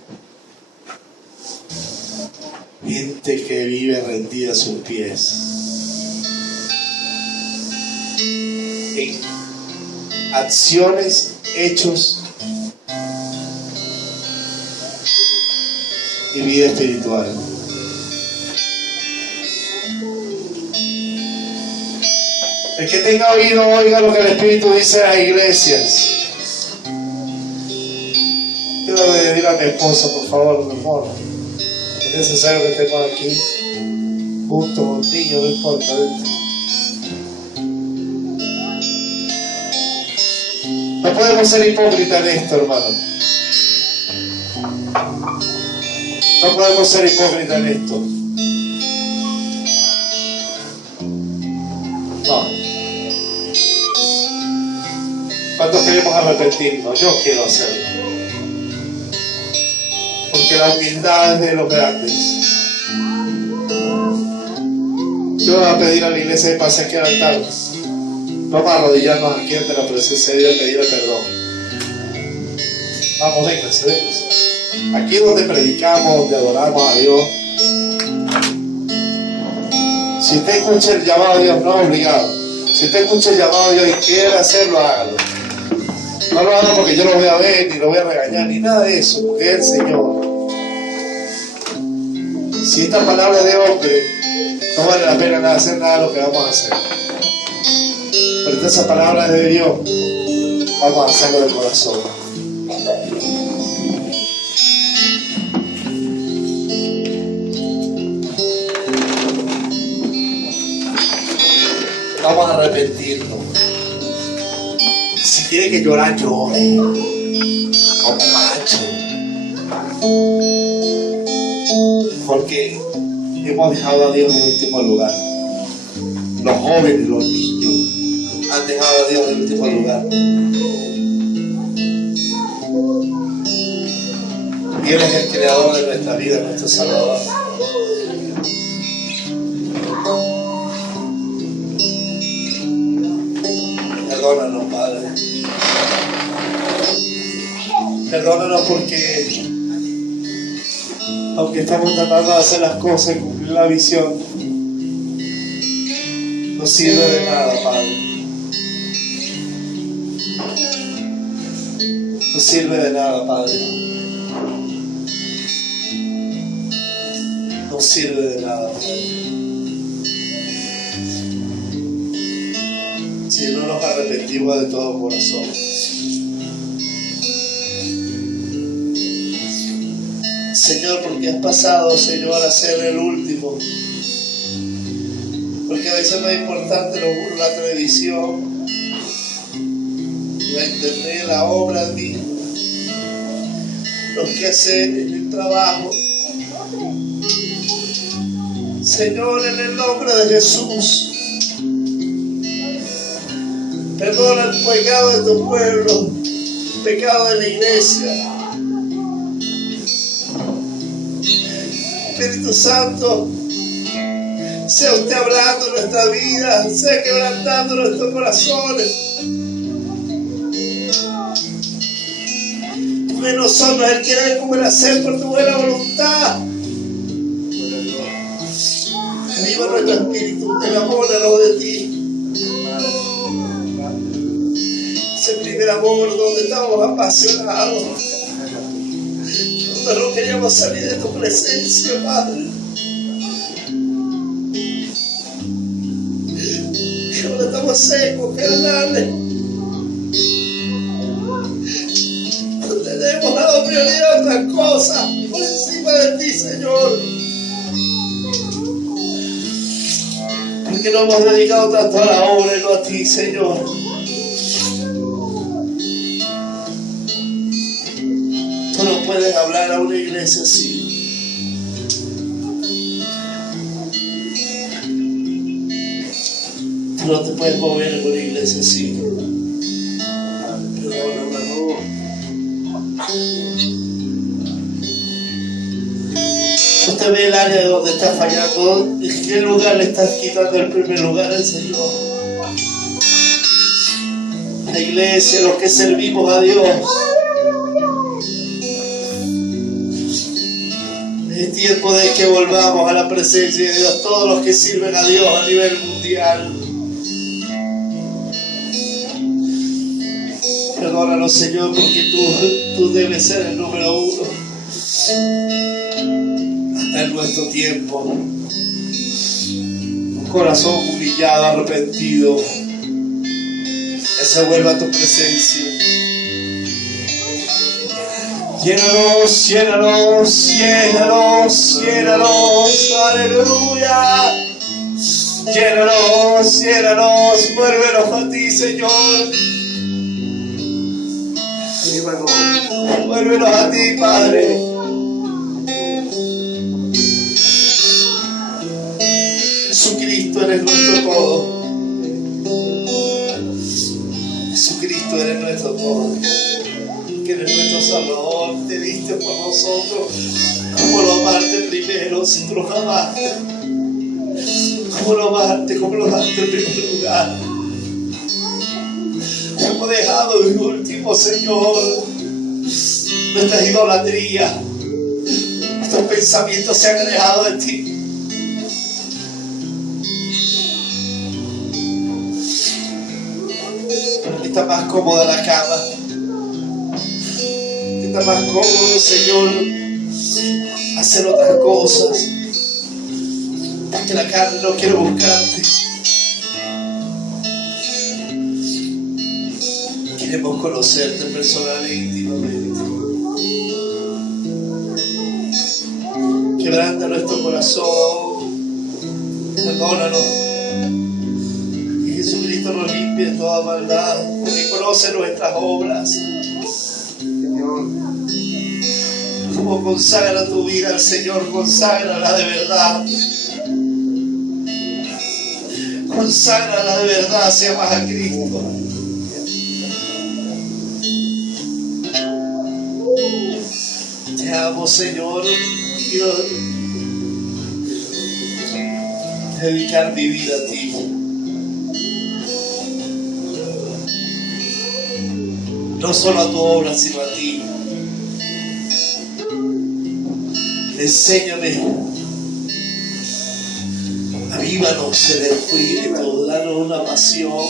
Gente que vive rendida a sus pies. En acciones, hechos y vida espiritual. El que tenga oído, oiga lo que el Espíritu dice a las iglesias. Quiero decirle a mi esposa, por favor, mi amor, es necesario que estemos aquí juntos con niños, no importa. No podemos ser hipócritas en esto, hermano. No podemos ser hipócritas en esto. No. ¿Cuántos queremos arrepentirnos? Yo quiero hacerlo. Porque la humildad es de los grandes. Yo voy a pedir a la iglesia de pase aquí al altar. Vamos a arrodillarnos aquí ante la presencia de Dios y pedirle perdón. Vamos, véngase. Aquí donde predicamos, donde adoramos a Dios. Si usted escucha el llamado a Dios, no es obligado. Si usted escucha el llamado a Dios y quiere hacerlo, hágalo. No lo haga porque yo lo voy a ver, ni lo voy a regañar, ni nada de eso, porque es el Señor. Si esta palabra de hombre, no vale la pena hacer nada de lo que vamos a hacer. Pero esa palabra es de Dios. Vamos a hacerlo de corazón. Vamos a arrepentirnos. Si tiene que llorar, llore. Como macho. Porque hemos dejado a Dios en último lugar. Los jóvenes, los niños han dejado a Dios en último lugar. Y Él es el creador de nuestra vida, nuestro Salvador. Perdónanos, Padre. Perdónanos porque, aunque estamos tratando de hacer las cosas y cumplir la visión, no sirve de nada, Padre. No sirve de nada, Padre. No sirve de nada, Padre. Si no nos arrepentimos de todo corazón. Señor, porque has pasado, Señor, a ser el último. Porque a veces no es importante la televisión, la internet, la obra misma, los quehaceres, el trabajo. Señor, en el nombre de Jesús, perdona el pecado de tu pueblo, el pecado de la iglesia. Espíritu Santo, sea usted hablando en nuestra vida, sea quebrantando nuestros corazones. Porque nosotros el querer como el hacer por tu buena voluntad. Viva nuestro espíritu, enamóranos de ti. Ese primer amor donde estamos apasionados, donde no queríamos salir de tu presencia, Padre. Donde estamos secos, carnales. Donde le hemos dado prioridad a otras cosas por encima de ti, Señor. Porque no hemos dedicado tanto a la obra y no a ti, Señor. Tú no puedes hablar a una iglesia así. Tú no te puedes mover en una iglesia así. Perdóname. Usted ve el área de donde está fallando. ¿En qué lugar le estás quitando el primer lugar al Señor? La iglesia, los que servimos a Dios. Es tiempo de que volvamos a la presencia de Dios, todos los que sirven a Dios a nivel mundial. Perdónanos, Señor, porque tú debes ser el número uno. Hasta en nuestro tiempo. Un corazón humillado, arrepentido, que se vuelva a tu presencia. Llénanos, llénanos, llénanos, llénanos, aleluya. Llénanos, llénanos, vuélvenos a ti, Señor. Vuélvenos a ti, Padre. Jesucristo, eres nuestro todo. Jesucristo, eres nuestro todo. Que eres nuestro Salvador, te diste por nosotros, como lo amaste primero, si tú lo amaste, como lo amaste en primer lugar. Hemos dejado de último, Señor, nuestras idolatrías, nuestros pensamientos se han alejado de ti. Está más cómoda la cama. Está más cómodo, Señor, hacer otras cosas, porque la carne no quiere buscarte, quiere Queremos conocerte personal e íntimamente. Quebranta nuestro corazón. Perdónanos. Que Jesucristo nos limpie de toda maldad. Porque conoce nuestras obras. Señor, como consagra tu vida al Señor, conságrala de verdad. Conságrala de verdad, si amas a Cristo. Te amo, Señor. Quiero dedicar mi vida a ti. No solo a tu obra, sino a ti. Enséñame. Avívanos el espíritu, danos una pasión.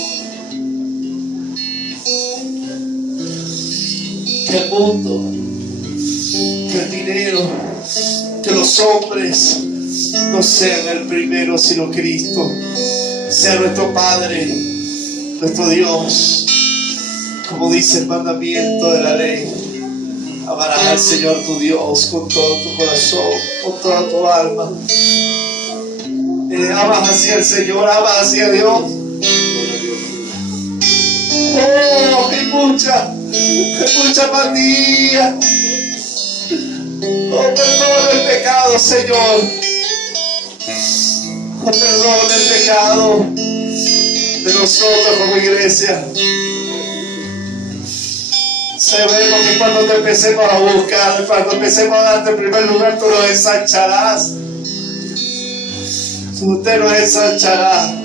Que el mundo, que el dinero, que los hombres no sean el primero, sino Cristo. Sea nuestro Padre, nuestro Dios. Como dice el mandamiento de la ley, amarás al Señor tu Dios con todo tu corazón, con toda tu alma. Amas hacia el Señor, amas hacia Dios. Oh, hay mucha apatía. Oh, perdona el pecado, Señor. Oh, perdona el pecado de nosotros como iglesia. Sabemos que cuando te empecemos a buscar, cuando empecemos a darte el primer lugar, tú nos ensancharás. Usted nos ensanchará.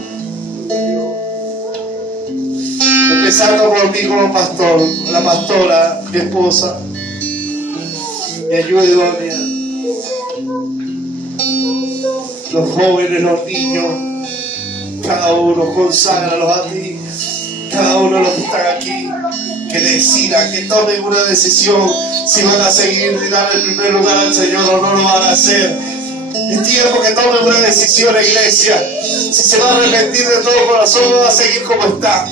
Empezando por mí como pastor, la pastora, mi esposa, mi ayuda idónea. Los jóvenes, los niños, cada uno conságralos a ti. Cada uno de los que están aquí, que decidan, que tomen una decisión si van a seguir y dar el primer lugar al Señor o no lo van a hacer. Es tiempo que tomen una decisión, la iglesia. Si se va a arrepentir de todo corazón, no va a seguir como está.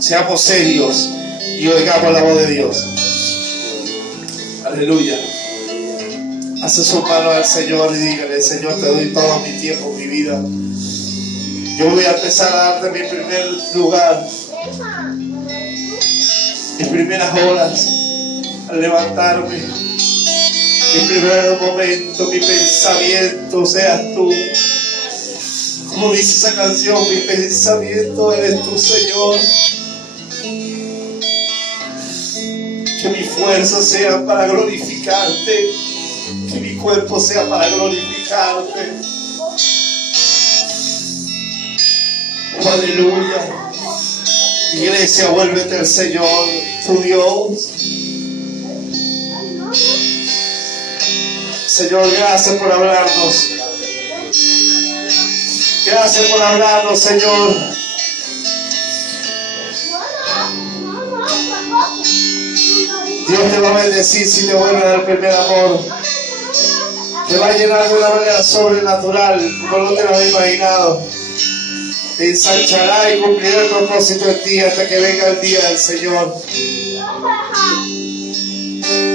Seamos serios y oigamos la voz de Dios. Aleluya. Hace su mano al Señor y dígale: Señor, te doy todo mi tiempo, mi vida. Yo voy a empezar a darte mi primer lugar, mis primeras horas, al levantarme, mi primer momento, mi pensamiento seas tú. Como dice esa canción, mi pensamiento eres tú, Señor. Que mi fuerza sea para glorificarte, que mi cuerpo sea para glorificarte. Oh, aleluya. Iglesia, vuélvete al Señor, tu Dios. Señor, gracias por hablarnos. Gracias por hablarnos, Señor. Dios te va a bendecir si te vuelve a dar el primer amor. Te va a llenar de una manera sobrenatural, como no te lo había imaginado. Te ensanchará y cumplirá el propósito en ti hasta que venga el día del Señor.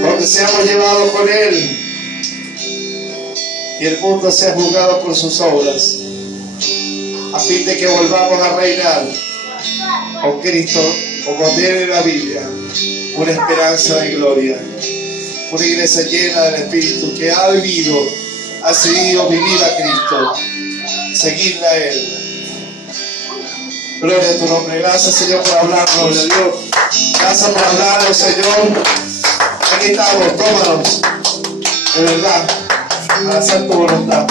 Donde seamos llevados con Él y el mundo sea juzgado por sus obras, a fin de que volvamos a reinar con Cristo, como tiene la Biblia, una esperanza de gloria. Una iglesia llena del Espíritu que ha vivido, ha decidido vivir a Cristo, seguirle a Él. Gloria a tu nombre. Gracias, Señor, por hablarnos. Gloria a Dios. Gracias por hablarnos, Señor. Aquí estamos, tómanos. De verdad, a hacer tu voluntad.